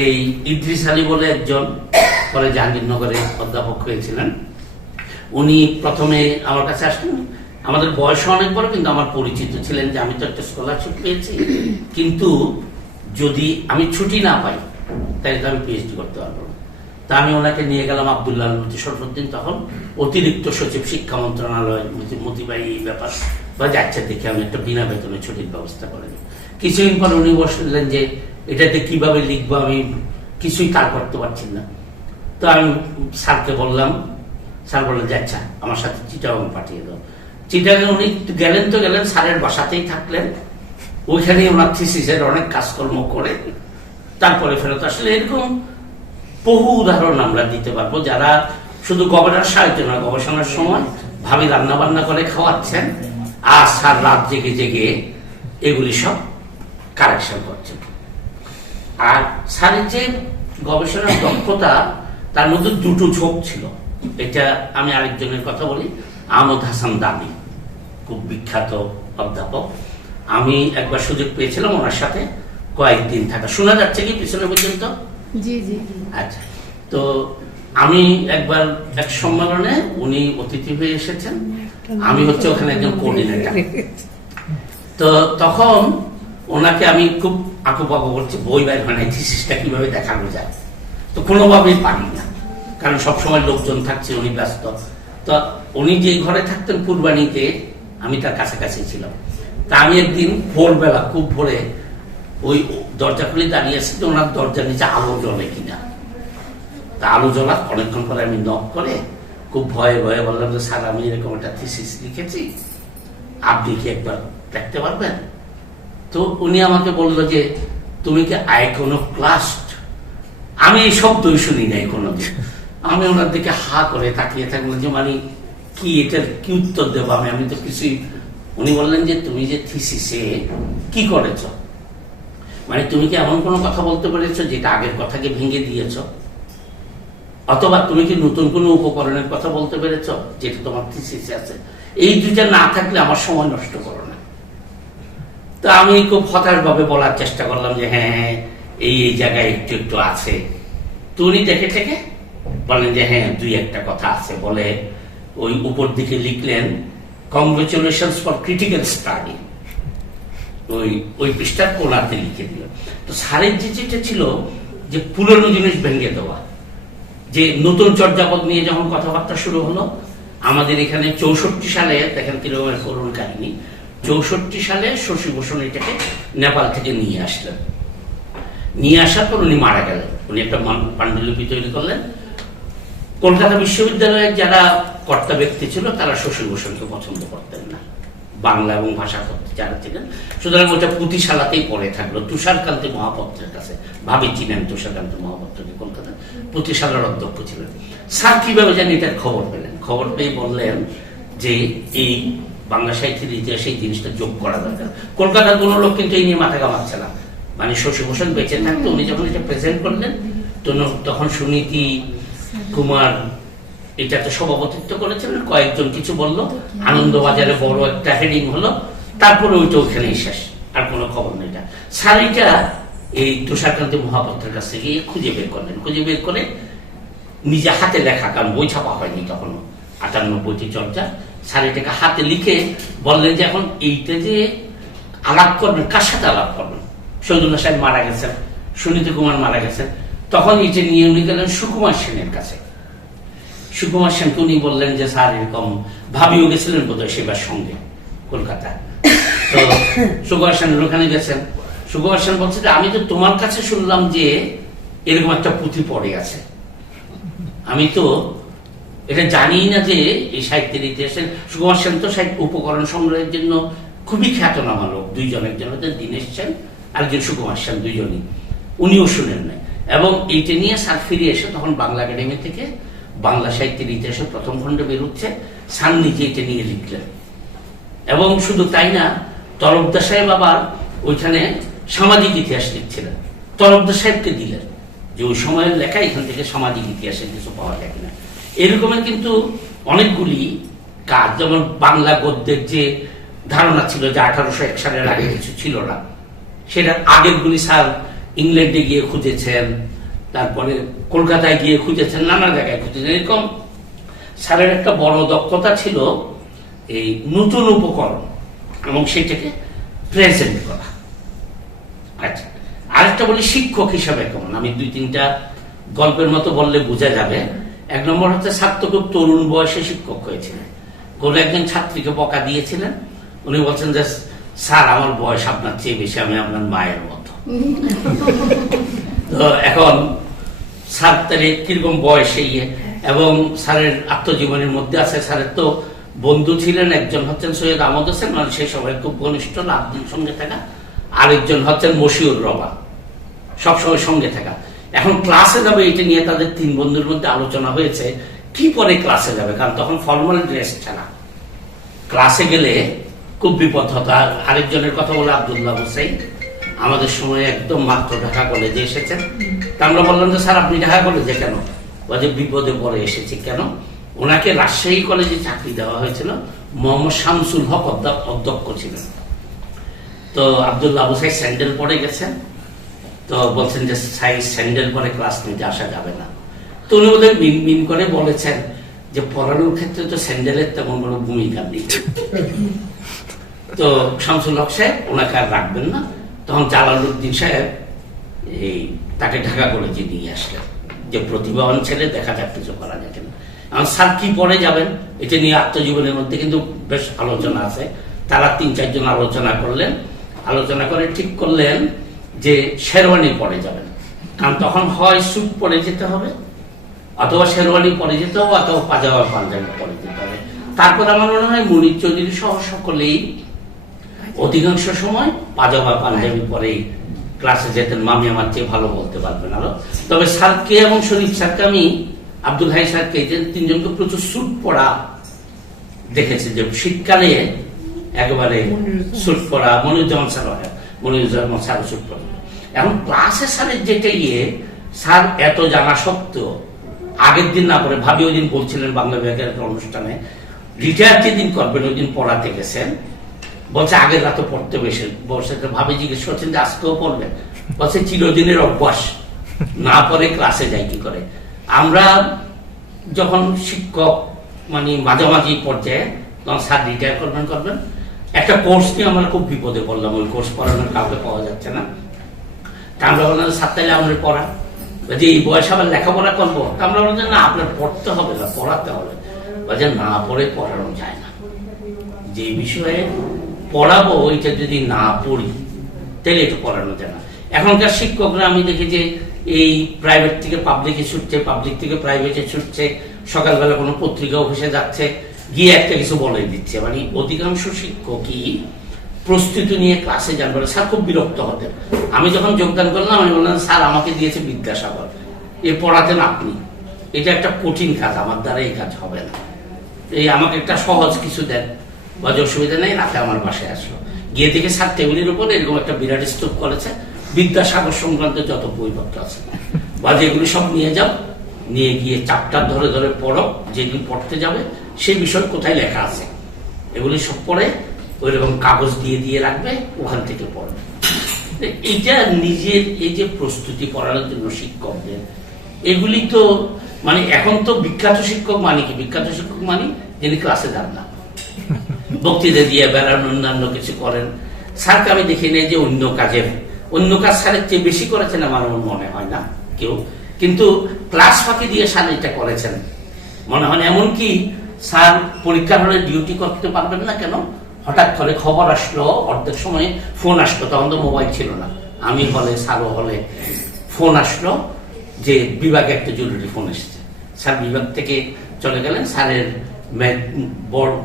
এই ইদ্রিস আলী বলে একজন পরে জাহাঙ্গীরনগরে অধ্যাপক হয়েছিলেন, উনি প্রথমে আমার কাছে আসলেন, আমাদের বয়স অনেক বড় কিন্তু আমার পরিচিত ছিলেন যে আমি তো একটা স্কলারশিপ পেয়েছি, কিন্তু যদি আমি ছুটি না পাই তাহলে তো আমি পিএইচডি করতে পারবো না। তা আমি ওনাকে নিয়ে গেলাম, আব্দুল্লাহ মতি শরফুদ্দিন তখন অতিরিক্ত সচিব শিক্ষা মন্ত্রণালয়, মতিবাই এই ব্যাপার বা যাচ্ছে দেখে আমি একটা বিনা বেতনে ছুটির ব্যবস্থা করে দিই। কিছুদিন পর উনি বসলেন যে এটাতে কিভাবে লিখবো, আমি কিছুই তার করতে পারছি না। তো আমি স্যারকে বললাম, স্যার বললেন যে আচ্ছা আমার সাথে চিটাগাং পাঠিয়ে দাও। চিটাগাং উনি গেলেন তো গেলেন, স্যারের বাসাতেই থাকলেন, ওইখানেই ওনার থিসিসের অনেক কাজকর্ম করে তারপরে ফেরত আসলে। এরকম বহু উদাহরণ আমরা দিতে পারবো যারা শুধু গবেষণার সাহায্য না, গবেষণার সময় ভাবি রান্না বান্না করে খাওয়াচ্ছেন আর স্যার রাত জেগে জেগে এগুলি সব কারেকশন করছেন। আর স্যারের যে গবেষণার দক্ষতা তার মধ্যে দুটো ঝোঁক ছিল। এটা আমি আরেকজনের কথা বলি, আহমদ হাসান দামি, খুব বিখ্যাত অধ্যাপক। আমি একবার সুযোগ পেয়েছিলাম ওনার সাথে কয়েকদিন থাকা। শোনা যাচ্ছে কি পিছনে পর্যন্ত? জি জি। আচ্ছা, তো আমি একবার এক সম্মেলনে উনি অতিথি হয়ে এসেছেন, আমি হচ্ছে ওখানে একজন কোঅর্ডিনেটর। তো তখন ওনাকে আমি খুব আঁকুপাকু করছি, বই বাইর হয় না, থিসিসটা কিভাবে দেখানো যায়। তো কোনোভাবেই পারি না, কারণ সবসময় লোকজন থাকছে, উনি ব্যস্ত। তো উনি যে ঘরে থাকতেন ফুলবাণীতে, আমি তার কাছাকাছি ছিলাম। তা আমি একদিন ভোরবেলা খুব ভোরে ওই দরজা খুলে দাঁড়িয়ে আছি, তো ওনার দরজার নিচে আলো জ্বলে কিনা। তা আলো জ্বলা অনেকক্ষণ পরে আমি নক করে খুব ভয়ে ভয়ে বললাম যে স্যার আমি এরকম একটা থিসিস লিখেছি, আপনি কি একবার দেখতে পারবেন? তো উনি আমাকে বললো যে তুমি কি আইকনোক্লাস্ট? আমি এই শব্দই শুনি নাই কোনোদিন। আমি ওনার দিকে হা করে তাকিয়ে থাকলাম যে মানে কি, এটার কি উত্তর দেবো আমি তো কিছুই। উনি বললেন যে তুমি যে থিসিসে কি করেছ, মানে তুমি কি এমন কোনো কথা বলতে পেরেছো যেটা আগের কথাকে ভেঙে দিয়েছ, অথবা তুমি কি নতুন কোনো উপকরণের কথা বলতে পেরেছো যেটা তোমার থিসিসে আছে? এই দুইটা না থাকলে আমার সময় নষ্ট করো না। তো আমি খুব হতাশ ভাবে বলার চেষ্টা করলাম যে হ্যাঁ হ্যাঁ এই এই জায়গায় একটু একটু আছে। তো উনি দেখে থেকে বললেন যে হ্যাঁ দুই একটা কথা আছে বলে ওই উপর দিকে লিখলেন কংগ্রেচুলেশনস ফর ক্রিটিক্যাল স্টাডি, ওই পৃষ্ঠার কোনাতে লিখে দিল। তো স্যারের যেটা ছিল যে পুরনো জিনিস ভেঙে দেওয়া, যে নতুন চর্যাপদ নিয়ে যখন কথাবার্তা শুরু হলো আমাদের এখানে 64 সালে, দেখেন কিরকমের করুণ কাহিনী, 64 সালে শশীভূষণ এটাকে নেপাল থেকে নিয়ে আসলেন। নিয়ে আসার পর উনি মারা গেলেন। উনি একটা পাণ্ডুলিপি তৈরি করলেন। কলকাতা বিশ্ববিদ্যালয়ের যারা কর্তা ব্যক্তি ছিল তারা শশীভূষণকে পছন্দ করতেন না, বাংলা এবং ভাষা তত্ত্বে যারা ছিলেন। সুতরাং ওটা পুঁথিশালাতেই পড়ে থাকলো তুষারকান্তি মহাপাত্রের কাছে। ভাবি চিনেন তুষারকান্তি মহাপাত্রকে, কলকাতার পুঁথিশালার অধ্যক্ষ ছিলেন। স্যার কিভাবে জানি এটার খবর পেলেন, খবর পেয়ে বললেন যে এই বাংলা সাহিত্যের ইতিহাসে এই জিনিসটা যোগ করা দরকার। কলকাতার কোনো লোক কিন্তু এই নিয়ে মাথা ঘামাচ্ছে না। মানে শশীভূষণ বেঁচে থাকতে উনি যখন এটা প্রেজেন্ট করলেন তখন সুনীতি কুমার এটাতে সভাপতিত্ব করেছিলেন, কয়েকজন কিছু বললো, আনন্দবাজারে বড় একটা হেডিং হলো, তারপরে ওইটা ওইখানেই শেষ, আর কোনো খবর নেই। স্যার এটা এই তুষারকান্তি মহাপাত্রের কাছ থেকে খুঁজে বের করলেন, খুঁজে বের করে নিজে হাতে লেখা, কারণ বই ছাপা হয়নি তখনও, 98টি চর্চা, স্যার এটাকে হাতে লিখে বললেন যে এখন এইটা যে আলাপ করবেন, কার সাথে আলাপ করবেন? শহীদুল্লাহ সাহেব মারা গেছেন, সুনীতি কুমার মারা গেছেন, তখন এটা নিয়ে উনি গেলেন সুকুমার সেনের কাছে। সুকুমার সেনকে উনি বললেন যে স্যার এরকম, ভাবিও গেছিলেন বোধহয় সেবার সঙ্গে কলকাতা। তো সুকুমার সেন ওখানে গেছেন। সুকুমার সেন বলছে যে আমি তো তোমার কাছে শুনলাম যে এরকম একটা পুঁথি পড়ে আছে, আমি তো এটা জানি না যে এই সাহিত্যের ইতিহাসের। সুকুমার সেন তো সাহিত্য উপকরণ সংগ্রহের জন্য খুবই খ্যাতনামা লোক, দুইজন, একজন হচ্ছে দীনেশ সেন আর একজন সুকুমার সেন, দুইজনই। উনিও শুনেন নাই। এবং এইটা নিয়ে স্যার ফিরে এসে তখন বাংলা একাডেমি থেকে বাংলা সাহিত্যের ইতিহাসের প্রথম খণ্ড বেরোচ্ছে, স্যার নিজে এটা নিয়ে লিখলেন। এবং শুধু তাই না, তরফদার সাহেব আবার ওইখানে সামাজিক ইতিহাস লিখছিলেন, তরফদার সাহেবকে দিলেন যে ওই সময়ের লেখা এখান থেকে সামাজিক ইতিহাসের কিছু পাওয়া যায় কিনা। এরকমের কিন্তু অনেকগুলি কাজ, যেমন বাংলা গদ্যের যে ধারণা ছিল যে 1801 সালের আগে কিছু ছিল না, সেটার আগেরগুলি স্যার ইংল্যান্ডে গিয়ে খুঁজেছেন, তারপরে কলকাতায় গিয়ে খুঁজেছেন, নানা জায়গায় খুঁজেছেন। এরকম স্যারের একটা বড় দক্ষতা ছিল এই নতুন উপকরণ এবং সেটাকে প্রেজেন্ট করা। আচ্ছা, আরেকটা বলি শিক্ষক হিসাবে কেমন। আমি 2-3টা গল্পের মতো বললে বোঝা যাবে। 1 নম্বর হচ্ছে ছাত্র খুব তরুণ বয়সে শিক্ষক হয়েছিলেন। কোনো একজন ছাত্রীকে বকা দিয়েছিলেন, উনি বলছেন যে স্যার আমার বয়স আপনার চেয়ে বেশি, আমি আপনার মায়ের মতো। তো এখন স্যার তার কিরকম বয়সে এবং স্যারের আত্মজীবনের মধ্যে আছে, স্যারের তো বন্ধু ছিলেন, একজন হচ্ছেন সৈয়দ আহমদ হোসেন, মানে সেই সবাই খুব ঘনিষ্ঠ, লাভদিন সঙ্গে থাকা, আরেকজন হচ্ছেন মশিউর রবা, সবসময় সঙ্গে থাকা। এখন ক্লাসে যাবে এটা নিয়ে তাদের 3 বন্ধুর মধ্যে আলোচনা হয়েছে কি পরে ক্লাসে যাবে, কারণ তখন ফর্মাল ড্রেস ছাড়া ক্লাসে গেলে খুব বিপদ হতো। আর আরেকজনের কথা বলে আব্দুল্লাহ হুসাইন, আমাদের সময় একদম মাত্র ঢাকা কলেজে এসেছেন। তা আমরা বললাম যে স্যার আপনি ঢাকা কলেজে কেন? বলে বিপদে পরে এসেছি। কেন? ওনাকে রাজশাহী কলেজে চাকরি দেওয়া হয়েছিল, মোহাম্মদ শামসুল হক অধ্যক্ষ ছিলেন। তো আব্দুল্লাহ হুসাইন স্যান্ডেল পরে গেছেন, তো বলছেন যে স্যান্ডেল পরে ক্লাস নিতে আসা যাবে না। তো উনি ওদের মিন করে বলেছেন যে পড়ানোর ক্ষেত্রে তো স্যান্ডেলের তেমন কোনো ভূমিকা নেই। তো শামসুল হক সাহেব ওনাকে আর রাখবেন না, তখন জালালউদ্দিন সাহেব তাকে ঢাকা কলেজে নিয়ে আসলেন যে প্রতিভাবান ছেলে, দেখা যাক কিছু করা যায় কিনা। এখন স্যার কি পরে যাবেন এটা নিয়ে আত্মজীবনের মধ্যে কিন্তু বেশ আলোচনা আছে। তারা 3-4 জন আলোচনা করলেন, আলোচনা করে ঠিক করলেন যে শেরওয়ানি পরে যাবেন, কারণ তখন হয় স্যুট পরে যেতে হবে, অথবা শেরওয়ানি পরে যেতে হবে, অথবা পাজামা পাঞ্জাবি পরে যেতে হবে। তারপর আমার মনে হয় মুনির চৌধুরী সহ সকলেই অধিকাংশ সময় পাজামা পাঞ্জাবি পরেই ক্লাসে যেতেন। মামি আমার চেয়ে ভালো বলতে পারবেন আরো। তবে স্যারকে এবং শরীফ স্যারকে, আমি আব্দুল হাই স্যারকে, 3জনকে প্রচুর স্যুট পরা দেখেছি, যে শীতকালে একেবারে স্যুট পরা। মনিরুজ্জামান স্যার স্যুট পরা। এখন ক্লাসে স্যারের যেটা স্যার এত জানা সত্ত্বেও আগের দিন না পড়ে, ভাবি ওই দিন বলছিলেন বাংলা বিভাগের একটা অনুষ্ঠানে, রিটায়ার যেদিন করবেন ওই দিন পড়াতে গেছেন, বলছে আগের রাতে পড়তে বসে ভাবি জিজ্ঞেস করছেন যে আজকেও পড়বে? বলছে চিরদিনের অভ্যাস, না পড়ে ক্লাসে যাই কি করে। আমরা যখন শিক্ষক মানে মাঝামাঝি পর্যায়ে, তখন স্যার রিটায়ার করবেন, একটা কোর্স নিয়ে আমরা খুব বিপদে পড়লাম। ওই কোর্স পড়ানোর কাউকে পাওয়া যাচ্ছে না। তা আমরা বললাম স্যার তাহলে আমাদের পড়া, যে এই বয়স আবার লেখাপড়া করবো? তা আমরা বললাম না, আপনার পড়তে হবে না, পড়াতে হবে। বলছে না পড়ে পড়ানো যায় না, যে বিষয়ে পড়াবো ওইটা যদি না পড়ি তাহলে এটা পড়ানো যায় না। এখনকার শিক্ষকরা আমি দেখি যে এই প্রাইভেট থেকে পাবলিকে ছুটছে, পাবলিক থেকে প্রাইভেটে ছুটছে, সকালবেলা কোনো পত্রিকা অফিসে যাচ্ছে, গিয়ে একটা কিছু বলে দিচ্ছে। মানে অধিকাংশ শিক্ষকই প্রস্তুতি নিয়ে ক্লাসে যান বলে। স্যার খুব বিরক্ত হতেন। আমি যখন যোগদান করলাম আমি বললাম স্যার আমাকে দিয়েছে বিদ্যাসাগর, এ পড়াতেন আপনি, এটা একটা কঠিন কাজ, আমার দ্বারা এই কাজ হবে না, এই আমাকে একটা সহজ কিছু দেন। বা অসুবিধা নেই, রাতে আমার বাসায় আসলো, গিয়ে দেখে স্যার টেবিলের উপর এরকম একটা বিরাট স্তূপ করেছে, বিদ্যাসাগর সংক্রান্ত যত বইপত্র আছে বা যেগুলো সব নিয়ে যাও, নিয়ে গিয়ে চ্যাপ্টার ধরে ধরে পড়ো, যেদিন পড়তে যাবে সেই বিষয় কোথায় লেখা আছে এগুলি সব পড়ে ওই রকম কাগজ দিয়ে দিয়ে রাখবে, ওখান থেকে পড়বে। এইটা নিজের এই যে প্রস্তুতি পড়ানোর জন্য শিক্ষকদের, এগুলি তো মানে এখন তো বিখ্যাত শিক্ষক মানে কি? বিখ্যাত শিক্ষক মানে যিনি ক্লাসে যান না, বক্তৃতা দিয়ে বেড়ান, অন্যান্য কিছু করেন। স্যারকে আমি দেখি নাই যে অন্য কাজ স্যারের চেয়ে বেশি করেছেন আমার মনে হয় না কেউ, কিন্তু ক্লাস ফাঁকি দিয়ে স্যার এটা করেছেন মনে হয়। এমনকি স্যার পরীক্ষার হলে ডিউটি করতে পারবেন না কেন, হঠাৎ করে খবর আসলো, অর্ধেক সময় ফোন আসলো, তখন তো মোবাইল ছিল না, আমি হলে স্যারও হলে, ফোন আসলো যে বিভাগে একটা জরুরি ফোন এসেছে। স্যার বিভাগ থেকে চলে গেলেন, স্যারের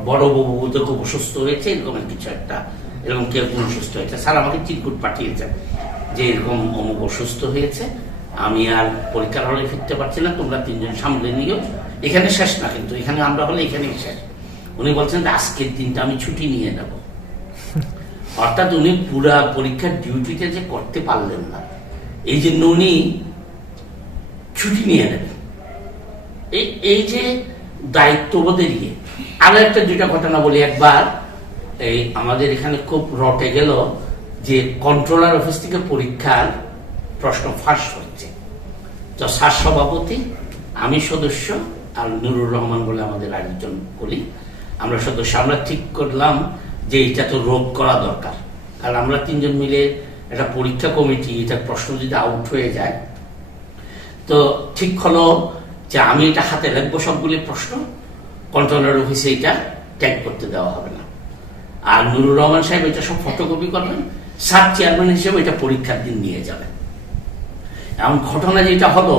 বড় বাবু তো খুব অসুস্থ হয়েছে, এরকম কিছু একটা, এরকম কেউ অসুস্থ হয়েছে। স্যার আমাকে চিরকুট পাঠিয়েছেন যে এরকম অমুক অসুস্থ হয়েছে, আমি আর পরীক্ষার হলে ফিরতে পারছি না, তোমরা 3 জন সামলে নিও। এখানে শেষ না, কিন্তু এখানে আমরা হলে এখানেই শেষ। উনি বলছেন যে আজকের দিনটা আমি ছুটি নিয়ে নেব। অর্থাৎ উনি পুরা পরীক্ষার ডিউটিটা যে করতে পারলেন না, এই জন্য উনি ছুটি নিয়ে নেবেন। এই যে দায়িত্ববোধের ইয়ে। আরো একটা দুইটা ঘটনা বলি। একবার এই আমাদের এখানে খুব রটে গেল যে কন্ট্রোলার অফিস থেকে পরীক্ষার প্রশ্ন ফাঁস হচ্ছে, তো স্যার সভাপতি, আমি সদস্য, আর নুরুর রহমান বলে আমাদের আরেকজন করি, আমরা সদস্য। আমরা ঠিক করলাম যে এটা তো রোধ করা দরকার, কারণ আমরা তিনজন মিলে একটা পরীক্ষা কমিটি, এটা প্রশ্ন যদি আউট হয়ে যায়, তো ঠিক হলো যে আমি এটা হাতে রাখবো সবগুলি প্রশ্ন, কন্ট্রোলার অফিসে এটা ট্যাগ করতে দেওয়া হবে না, আর নুরুর রহমান সাহেব এটা সব ফটোকপি করবেন, স্যার চেয়ারম্যান হিসেবে এটা পরীক্ষার দিন নিয়ে যাবেন। এমন ঘটনা যেটা হলো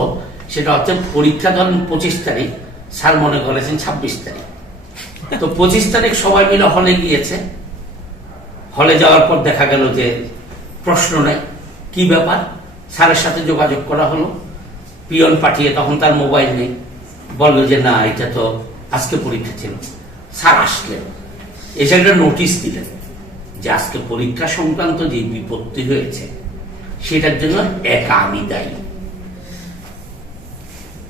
সেটা হচ্ছে পরীক্ষা ধরেন 25 তারিখ, স্যার মনে করেছেন 26 তারিখ। তো 25 তারিখ সবাই মিলে হলে গিয়েছে, হলে যাওয়ার পর দেখা গেল যে প্রশ্ন নাই। কি ব্যাপার? স্যারের সাথে যোগাযোগ করা হলো, পিয়ন পাঠিয়ে, তখন তার মোবাইল নেই, বললো যে না, এটা তো আজকে পরীক্ষা ছিল। স্যার আসলেন, এসে একটা নোটিশ দিলেন যে আজকে পরীক্ষা সংক্রান্ত যে বিপত্তি হয়েছে সেটার জন্য একা আমি দায়ী।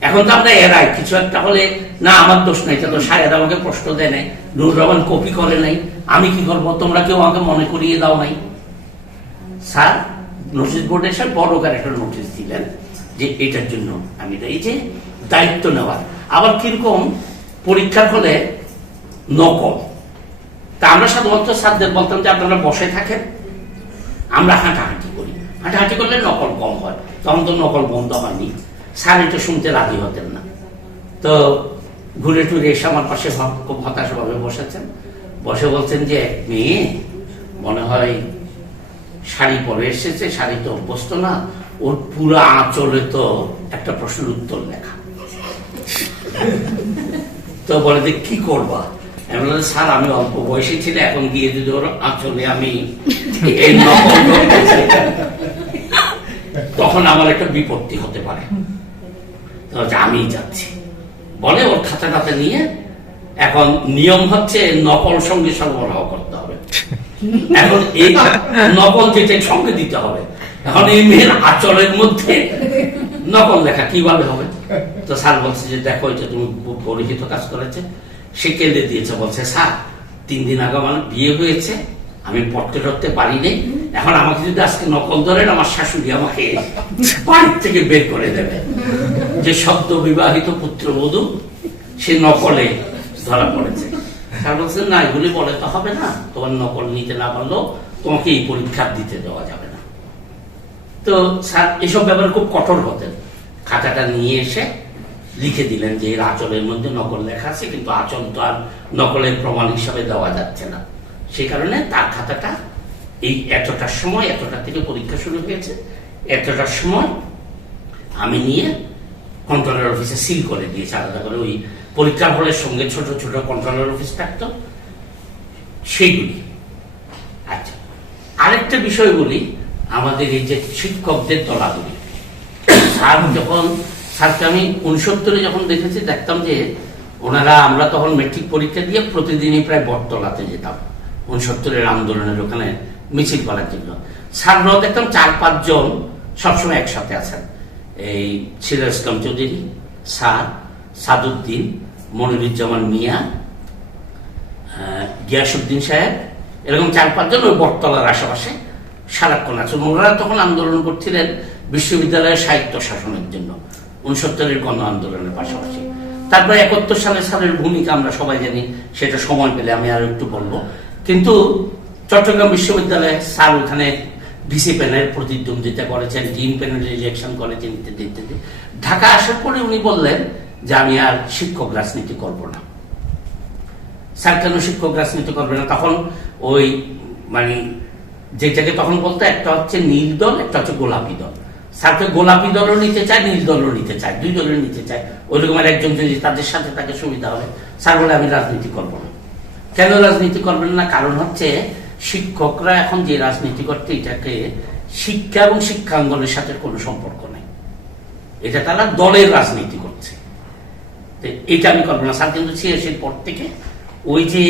এখন তো আমরা এরাই কিছু একটা হলে না আমার দোষ নাই, এটা তো সাহেদ আমাকে প্রশ্ন দেয় নাই, নুরুর রহমান কপি করে নাই, আমি কি করবো, তোমরা কেউ আমাকে মনে করিয়ে দাও নাই। স্যার নোটিশ বোর্ডে এসে বড় করে একটা নোটিশ দিলেন যে এটার জন্য আমি এই যে দায়িত্ব নেওয়ার। আবার কিরকম পরীক্ষার হলে নকল, তা আমরা সাধারণত স্যারদের বলতাম যে আপনারা বসে থাকেন, আমরা হাঁটাহাঁটি করি, হাঁটাহাঁটি করলে নকল কম হয়। তখন তো নকল বন্ধ হয়নি, স্যার এটা শুনতে রাজি হতেন না। তো ঘুরে টুরে এসে আমার পাশে খুব হতাশ ভাবে বসেছেন, বসে বলছেন যে মেয়ে মনে হয় শাড়ি পরে এসেছে, শাড়ি তো অভ্যস্ত না, ওর পুরো আঁচলে তো একটা প্রশ্নের উত্তর লেখা। তো বলে যে কি করবা? আমি বললাম স্যার আমি অল্প বয়সী ছিল, এখন গিয়ে যদি ওর আঁচলে আমি এই নকল করতে চাই তখন আমার একটা বিপত্তি হতে পারে, আমি যাচ্ছি বলে ওর খাতা খাতা নিয়ে। এখন নিয়ম হচ্ছে নকল সঙ্গে সরবরাহ করতে হবে, এখন এই নকল যেটা সঙ্গে দিতে হবে। এখন এই মেয়ের আচলের মধ্যে নকল লেখা কিভাবে হবে? তো স্যার বলছে যে দেখো এটা তুমি খুব পরিচিত কাজ করেছে। সে কেঁদে দিয়েছে, বলছে স্যার 3 দিন আগে আমার বিয়ে হয়েছে, আমি পড়তে টরতে পারি নাই, এখন আমাকে যদি আজকে নকল ধরেন আমার শাশুড়ি আমাকে বাড়ি থেকে বের করে দেবে, যে সদ্য বিবাহিত পুত্রবধূ সে নকলে ধরা পড়েছে। স্যার বলছে না, এগুলি বলে তো হবে না, তোমার নকল নিতে না পারলেও তোমাকে এই পরীক্ষা দিতে দেওয়া যাবে না। তো স্যার এসব ব্যাপারে খুব কঠোর হতেন। খাতাটা নিয়ে এসে লিখে দিলেন যে এর আঁচলের মধ্যে নকল লেখা আছে, কিন্তু আঁচল তো আর নকলের প্রমাণ হিসাবে দেওয়া যাচ্ছে না, সেই কারণে তার খাতাটা এই এতটার সময়, এতটা থেকে পরীক্ষা শুরু হয়েছে, এতটার সময় আমি নিয়ে কন্ট্রোলার অফিসে সিল করে দিয়েছি আলাদা করে। ওই পরীক্ষার হলের সঙ্গে ছোট ছোট কন্ট্রোলার অফিস থাকতো, সেইগুলি। আচ্ছা, আরেকটা বিষয় বলি, আমাদের এই যে শিক্ষকদের দলাদলি, স্যার যখন, স্যারকে আমি 69-এ যখন দেখেছি, দেখতাম যে ওনারা, আমরা তখন মেট্রিক পরীক্ষা দিয়ে প্রতিদিনই প্রায় বটতলাতে যেতাম 69-এর আন্দোলনের ওখানে মিছিল করার জন্য। স্যাররাও দেখতাম 4-5 জন সবসময় একসাথে আছেন, এই সিরাজ ইসলাম চৌধুরী, স্যার, সাদুদ্দিন, মনিরুজ্জামান মিয়া, গিয়াসউদ্দিন সাহেব, এরকম 4-5 জন ওই বটতলার আশেপাশে সারাক্ষণ আছেন। ওনারা তখন আন্দোলন করছিলেন বিশ্ববিদ্যালয়ের সাহিত্য শাসনের জন্য 69-এর গণ আন্দোলনের পাশাপাশি। তারপরে 71 সালে স্যারের ভূমিকা আমরা সবাই জানি, সেটা সময় পেলে আমি আরো একটু বলবো। কিন্তু চট্টগ্রাম বিশ্ববিদ্যালয়ে স্যার ওখানে ভিসি প্যানেল প্রতিদ্বন্দ্বিতা করেছেন, ডিন প্যানেল রিজেকশন করেছেন, ইত্যাদি ইত্যাদি। ঢাকা আসার পরে উনি বললেন যে আমি আর শিক্ষক রাজনীতি করব না। স্যার কেন শিক্ষক রাজনীতি করবে না? তখন ওই মানে যেটাকে তখন বলতো, একটা হচ্ছে নীল দল, একটা হচ্ছে গোলাপি দল। স্যারকে গোলাপি দলও নিতে চায়, নীল দলও নিতে চায়, 2 দলের নিতে চায়। ওইরকম একজন যদি তাদের সাথে তাকে সুবিধা হবে। স্যার বলে আমি রাজনীতি করব না। কেন রাজনীতি করবেন না? কারণ হচ্ছে শিক্ষকরা এখন যে রাজনীতি করতে, এটাকে শিক্ষা এবং শিক্ষাঙ্গনের সাথে কোনো সম্পর্ক নেই, এটা তারা দলের রাজনীতি করছে, এটা আমি করবো না। স্যার কিন্তু 86-এর পর থেকে ওই যে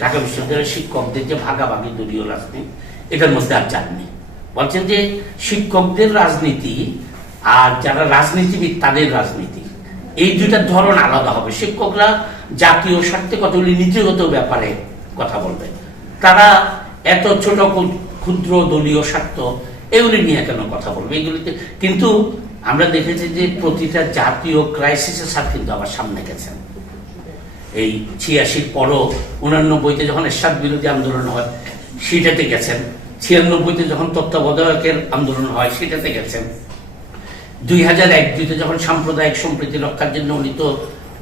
ঢাকা বিশ্ববিদ্যালয়ের শিক্ষকদের যে ভাগাভাগি দলীয় রাজনীতি, এটার মধ্যে আর যাননি। বলছেন যে শিক্ষকদের রাজনীতি আর যারা রাজনীতিবিদ তাদের রাজনীতি, এই দুইটার ধরন আলাদা হবে। শিক্ষকরা জাতীয় স্বার্থে কতগুলি নীতিগত ব্যাপারে কথা বলবে, তারা এত ছোট ক্ষুদ্র দলীয় স্বার্থ এগুলি নিয়ে কেন কথা বলবে এগুলিতে। কিন্তু আমরা দেখেছি যে প্রতিটা জাতীয় ক্রাইসিসের সাথে কিন্তু আবার সামনে গেছেন। এই ৮৬ পরও ৮৯-তে যখন এরশাদ বিরোধী আন্দোলন হয় সেটাতে গেছেন, ৯৬-তে যখন তত্ত্বাবধায়কের আন্দোলন হয় সেটাতে গেছেন, ২০০১-২তে যখন সাম্প্রদায়িক সম্প্রীতি রক্ষার জন্য উনি তো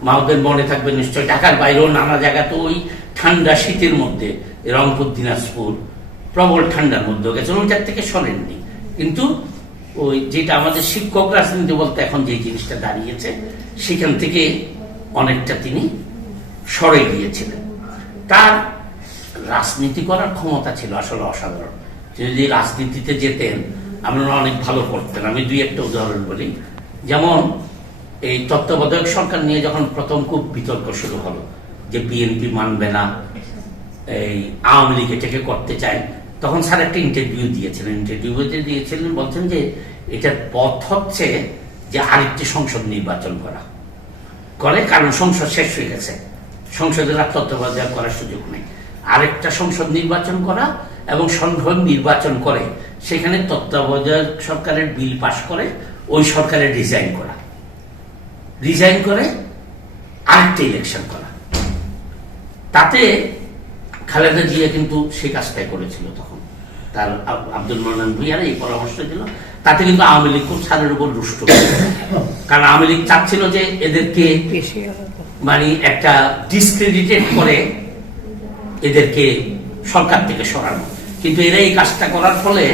মাওদের মনে থাকবে নিশ্চয় ঢাকার বাইরেও নানা জায়গাতে ওই ঠান্ডা শীতের মধ্যে রংপুর দিনাজপুর প্রবল ঠান্ডার মধ্যে গেছেন, ওইটার থেকে সরেননি। কিন্তু ওই যেটা আমাদের শিক্ষক রাজনীতি বলতে এখন যে জিনিসটা দাঁড়িয়েছে সেখান থেকে অনেকটা তিনি সরে গিয়েছিলেন। তার রাজনীতি করার ক্ষমতা ছিল আসলে অসাধারণ। যদি রাজনীতিতে যেতেন আমরা অনেক ভালো করতেন। আমি দুই একটা উদাহরণ বলি। যেমন এই তত্ত্বাবধায়ক সরকার নিয়ে যখন প্রথম খুব বিতর্ক শুরু হলো যে বিএনপি মানবে না, এই আওয়ামী লীগ এটাকে করতে চায়, তখন স্যার একটা ইন্টারভিউ দিয়েছিলেন, বলছেন যে এটার পথ হচ্ছে যে আরেকটি সংসদ নির্বাচন করে, কারণ সংসদ শেষ হয়ে গেছে, সংসদের আর তত্ত্বাবধায়ক করার সুযোগ নেই। আরেকটা সংসদ নির্বাচন করা এবং সংসদ নির্বাচন করে সেখানে তত্ত্বাবধায়ক সরকারের বিল পাশ করে ওই সরকারের রিজাইন করে আরেকটা ইলেকশন করা। তাতে খালেদা জিয়া কিন্তু সেই কাজটাই করেছিল। তখন তার আব্দুল মান্নান ভূঁইয়ার এই পরামর্শ দিল, তাতে কিন্তু আওয়ামী লীগ খুব ছাড়ের উপর রুষ্ট, কারণ আওয়ামী লীগ চাচ্ছিল যে এদেরকে মানে একটা ডিসক্রেডিটেড করে এদেরকে সরকার থেকে সরানো। কিন্তু এরা এই কাজটা করার ফলে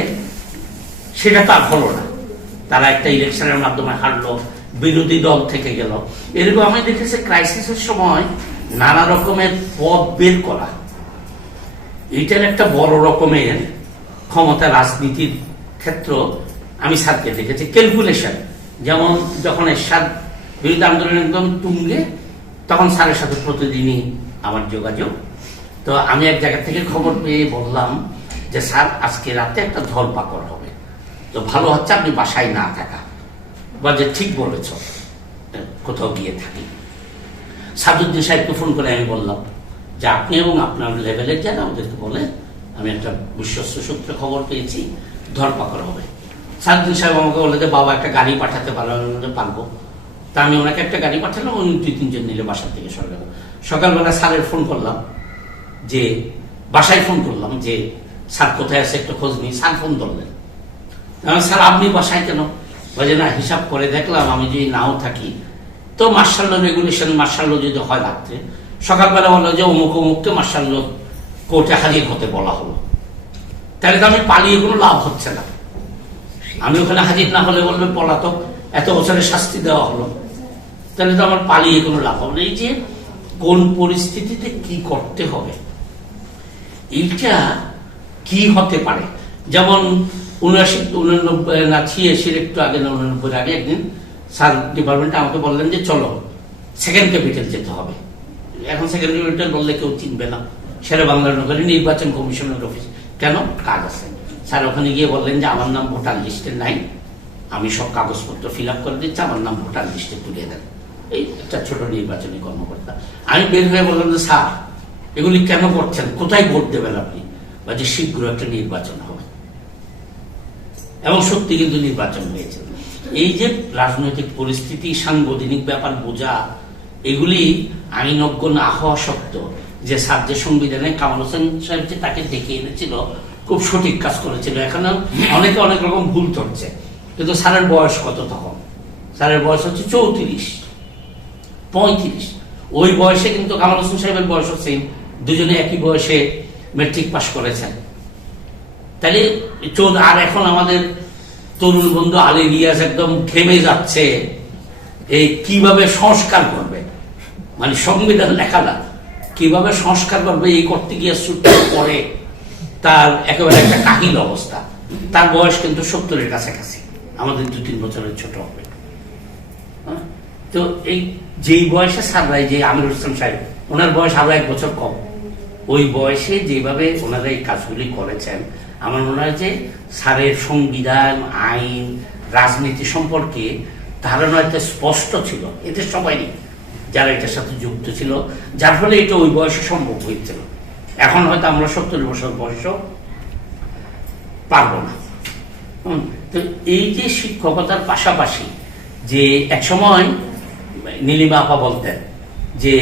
সেটা তো আর হলো না, তারা একটা ইলেকশনের মাধ্যমে হারলো, বিরোধী দল থেকে গেল। এরকম আমি দেখেছি ক্রাইসিসের সময় নানা রকমের পথ বের করা, এইটার একটা বড় রকমের ক্ষমতা রাজনীতির ক্ষেত্র আমি স্যারকে দেখেছি। ক্যালকুলেশন, যেমন যখন এরশাদ বিরোধী আন্দোলন একদম তুঙ্গে, তখন স্যারের সাথে প্রতিদিনই আমার যোগাযোগ। তো আমি এক জায়গা থেকে খবর পেয়ে বললাম যে স্যার আজকে রাতে একটা ধরপাকড় হবে, তো ভালো হচ্ছে আপনি বাসায় না থাকা, বা যে ঠিক বলেছ কোথাও গিয়ে থাকি। সাদুদ্দিন সাহেবকে ফোন করে আমি বললাম যে আপনি এবং আপনার লেভেলের যারা ওদেরকে বলে আমি একটা বিশ্বস্ত সূত্রে খবর পেয়েছি ধরপাকড় হবে। সাদুদ্দিন সাহেব আমাকে বলে যে বাবা একটা গাড়ি পাঠাতে পারবো। তা আমি ওনাকে একটা গাড়ি পাঠালাম, উনি ২-৩ জন নিলে বাসার থেকে সরে গেল। সকালবেলা স্যারের ফোন করলাম, যে বাসায় ফোন করলাম যে স্যার কোথায় আছে একটু খোঁজ নিই। স্যার ফোন ধরলেন, স্যার আপনি বাসায় কেন? বলে না, হিসাব করে দেখলাম আমি যদি নাও থাকি তো martial law regulation, martial law যদি হয় রাত্রে, সকালবেলা বললো যে অমুক অমুককে মার্শাল ল কোর্টে হাজির হতে বলা হলো, তাহলে তো আমি পালিয়ে কোনো লাভ হচ্ছে না। আমি ওখানে হাজির না হলে বলবে পলাতক, এত বছরের শাস্তি দেওয়া হলো, তাহলে তো আমার পালিয়ে কোনো লাভ হবে না। এই যে কোন পরিস্থিতিতে কি করতে হবে, এইটা কি হতে পারে। যেমন ৮৯ একটু আগে, ৮৯ আগে একদিন স্যার ডিপার্টমেন্টে আমাকে বললেন যে চলো সেকেন্ড ক্যাপিটাল যেতে হবে। এখন সেকেন্ড ক্যাপিটাল বললে কেউ চিনবে না, শেরে বাংলা নগরী নির্বাচন কমিশনের অফিস। কেন? কাজ আছে। স্যার ওখানে গিয়ে বললেন যে আমার নাম ভোটার লিস্টে নাই, আমি সব কাগজপত্র ফিল আপ করে দিচ্ছি, আমার নাম ভোটার লিস্টে তুলে দেন। এই একটা ছোট নির্বাচনী কর্মকর্তা। আমি বের হয়ে বললাম যে স্যার এগুলি কেন করছেন, কোথায় ভোট দেবেন আপনি? বা যে শীঘ্র একটা নির্বাচন হবে, এবং সত্যি কিন্তু নির্বাচন হয়েছে। এই যে রাজনৈতিক পরিস্থিতি, সাংবিধানিক ব্যাপার বোঝা, এগুলি আইনজ্ঞ না হওয়া সত্ত্বেও যে স্যার যে সংবিধানে কামাল হোসেন সাহেব যে তাকে ডেকে এনেছিল খুব সঠিক কাজ করেছিল। এখানে অনেকে অনেক রকম ভুল ধরছে, কিন্তু স্যারের বয়স কত তখন? স্যারের বয়স হচ্ছে ৩৪-৩৫। ওই বয়সে কিন্তু কামাল হোসেন সাহেবের বয়স হচ্ছে, দুজনে একই বয়সে মেট্রিক পাস করেছেন। তাহলে আর এখন আমাদের তরুণ বন্ধু আলী রিয়াজ একদম ঘেমে যাচ্ছে এই কিভাবে সংস্কার করবে, মানে সংবিধান লেখা না, কিভাবে সংস্কার করবে এই করতে গিয়ে পরে তার একেবারে একটা কাহিল অবস্থা। তার বয়স কিন্তু ৭০-এর কাছাকাছি, আমাদের ২-৩ বছরের ছোট হবে। তো এই যেই বয়সে সাররাই, যে আমির হোসেন সাহেব, ওনার বয়স আরো ১ বছর কম, ওই বয়সে যেভাবে ওনারা এই কাজগুলি করেছেন, আমার মনে হয় যে স্যারের সংবিধান, আইন, রাজনীতি সম্পর্কে ধারণা একটা স্পষ্ট ছিল এদের সবারই, যারা এটার সাথে যুক্ত ছিল, যার ফলে এটা ওই বয়সে সম্ভব হয়েছিল। এখন হয়তো আমরা 70 বছর বয়সও পারবো না। তো এই যে শিক্ষকতার পাশাপাশি যে একসময় নীলিমা আপা বলতেন যে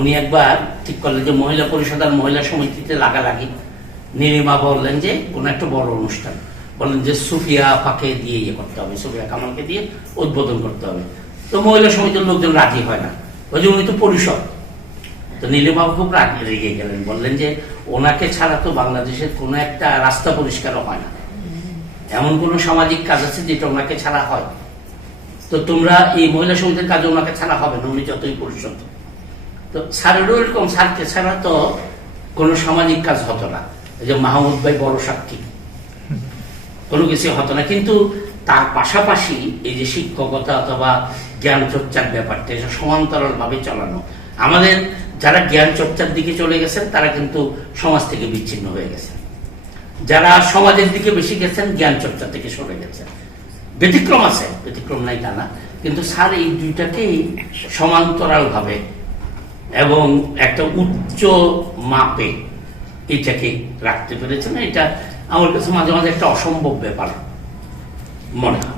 উনি একবার ঠিক করলেন যে মহিলা পরিষদ আর মহিলা সমিতিতে লাগালাগি, নীলিমা বললেন যে কোনো একটা বড় অনুষ্ঠান, বললেন যে সুফিয়া আপাকে দিয়ে ইয়ে করতে হবে, সুফিয়া কামালকে দিয়ে উদ্বোধন করতে হবে। তো মহিলা সমিতির লোকজন রাজি হয় না, ওই যে উনি তো পরিষদ। তো নীলিমা খুব রেগে গেলেন, বললেন যে ওনাকে ছাড়া তো বাংলাদেশের কোনো একটা রাস্তা পরিষ্কারও হয় না, এমন কোন সামাজিক কাজ আছে যেটা ওনাকে ছাড়া হয়? তো তোমরা এই মহিলা সমিতির কাজে ওনাকে ছাড়া হবে না, উনি যতই পরিষদ। তো স্যারেরও এরকম, স্যারকে ছাড়া তো কোনো সামাজিক কাজ হতো না। এই যে মাহমুদ ভাই বড় সাক্ষী, কোনো কিছু হতো না। কিন্তু তার পাশাপাশি এই যে শিক্ষকতা অথবা জ্ঞান চর্চার ব্যাপারটা এটা সমান্তরাল ভাবে চালানো। আমাদের যারা জ্ঞান চর্চার দিকে চলে গেছেন তারা কিন্তু সমাজ থেকে বিচ্ছিন্ন হয়ে গেছেন, যারা সমাজের দিকে বেশি গেছেন জ্ঞান চর্চা থেকে সরে গেছেন। ব্যতিক্রম আছে, ব্যতিক্রম নাই তা না, কিন্তু স্যার এই দুইটাকেই সমান্তরাল ভাবে এবং একটা উচ্চ মাপে এটাকে রাখতে পেরেছেন। এটা আমার কাছে মাঝে মাঝে একটা অসম্ভব ব্যাপার মনে হয়।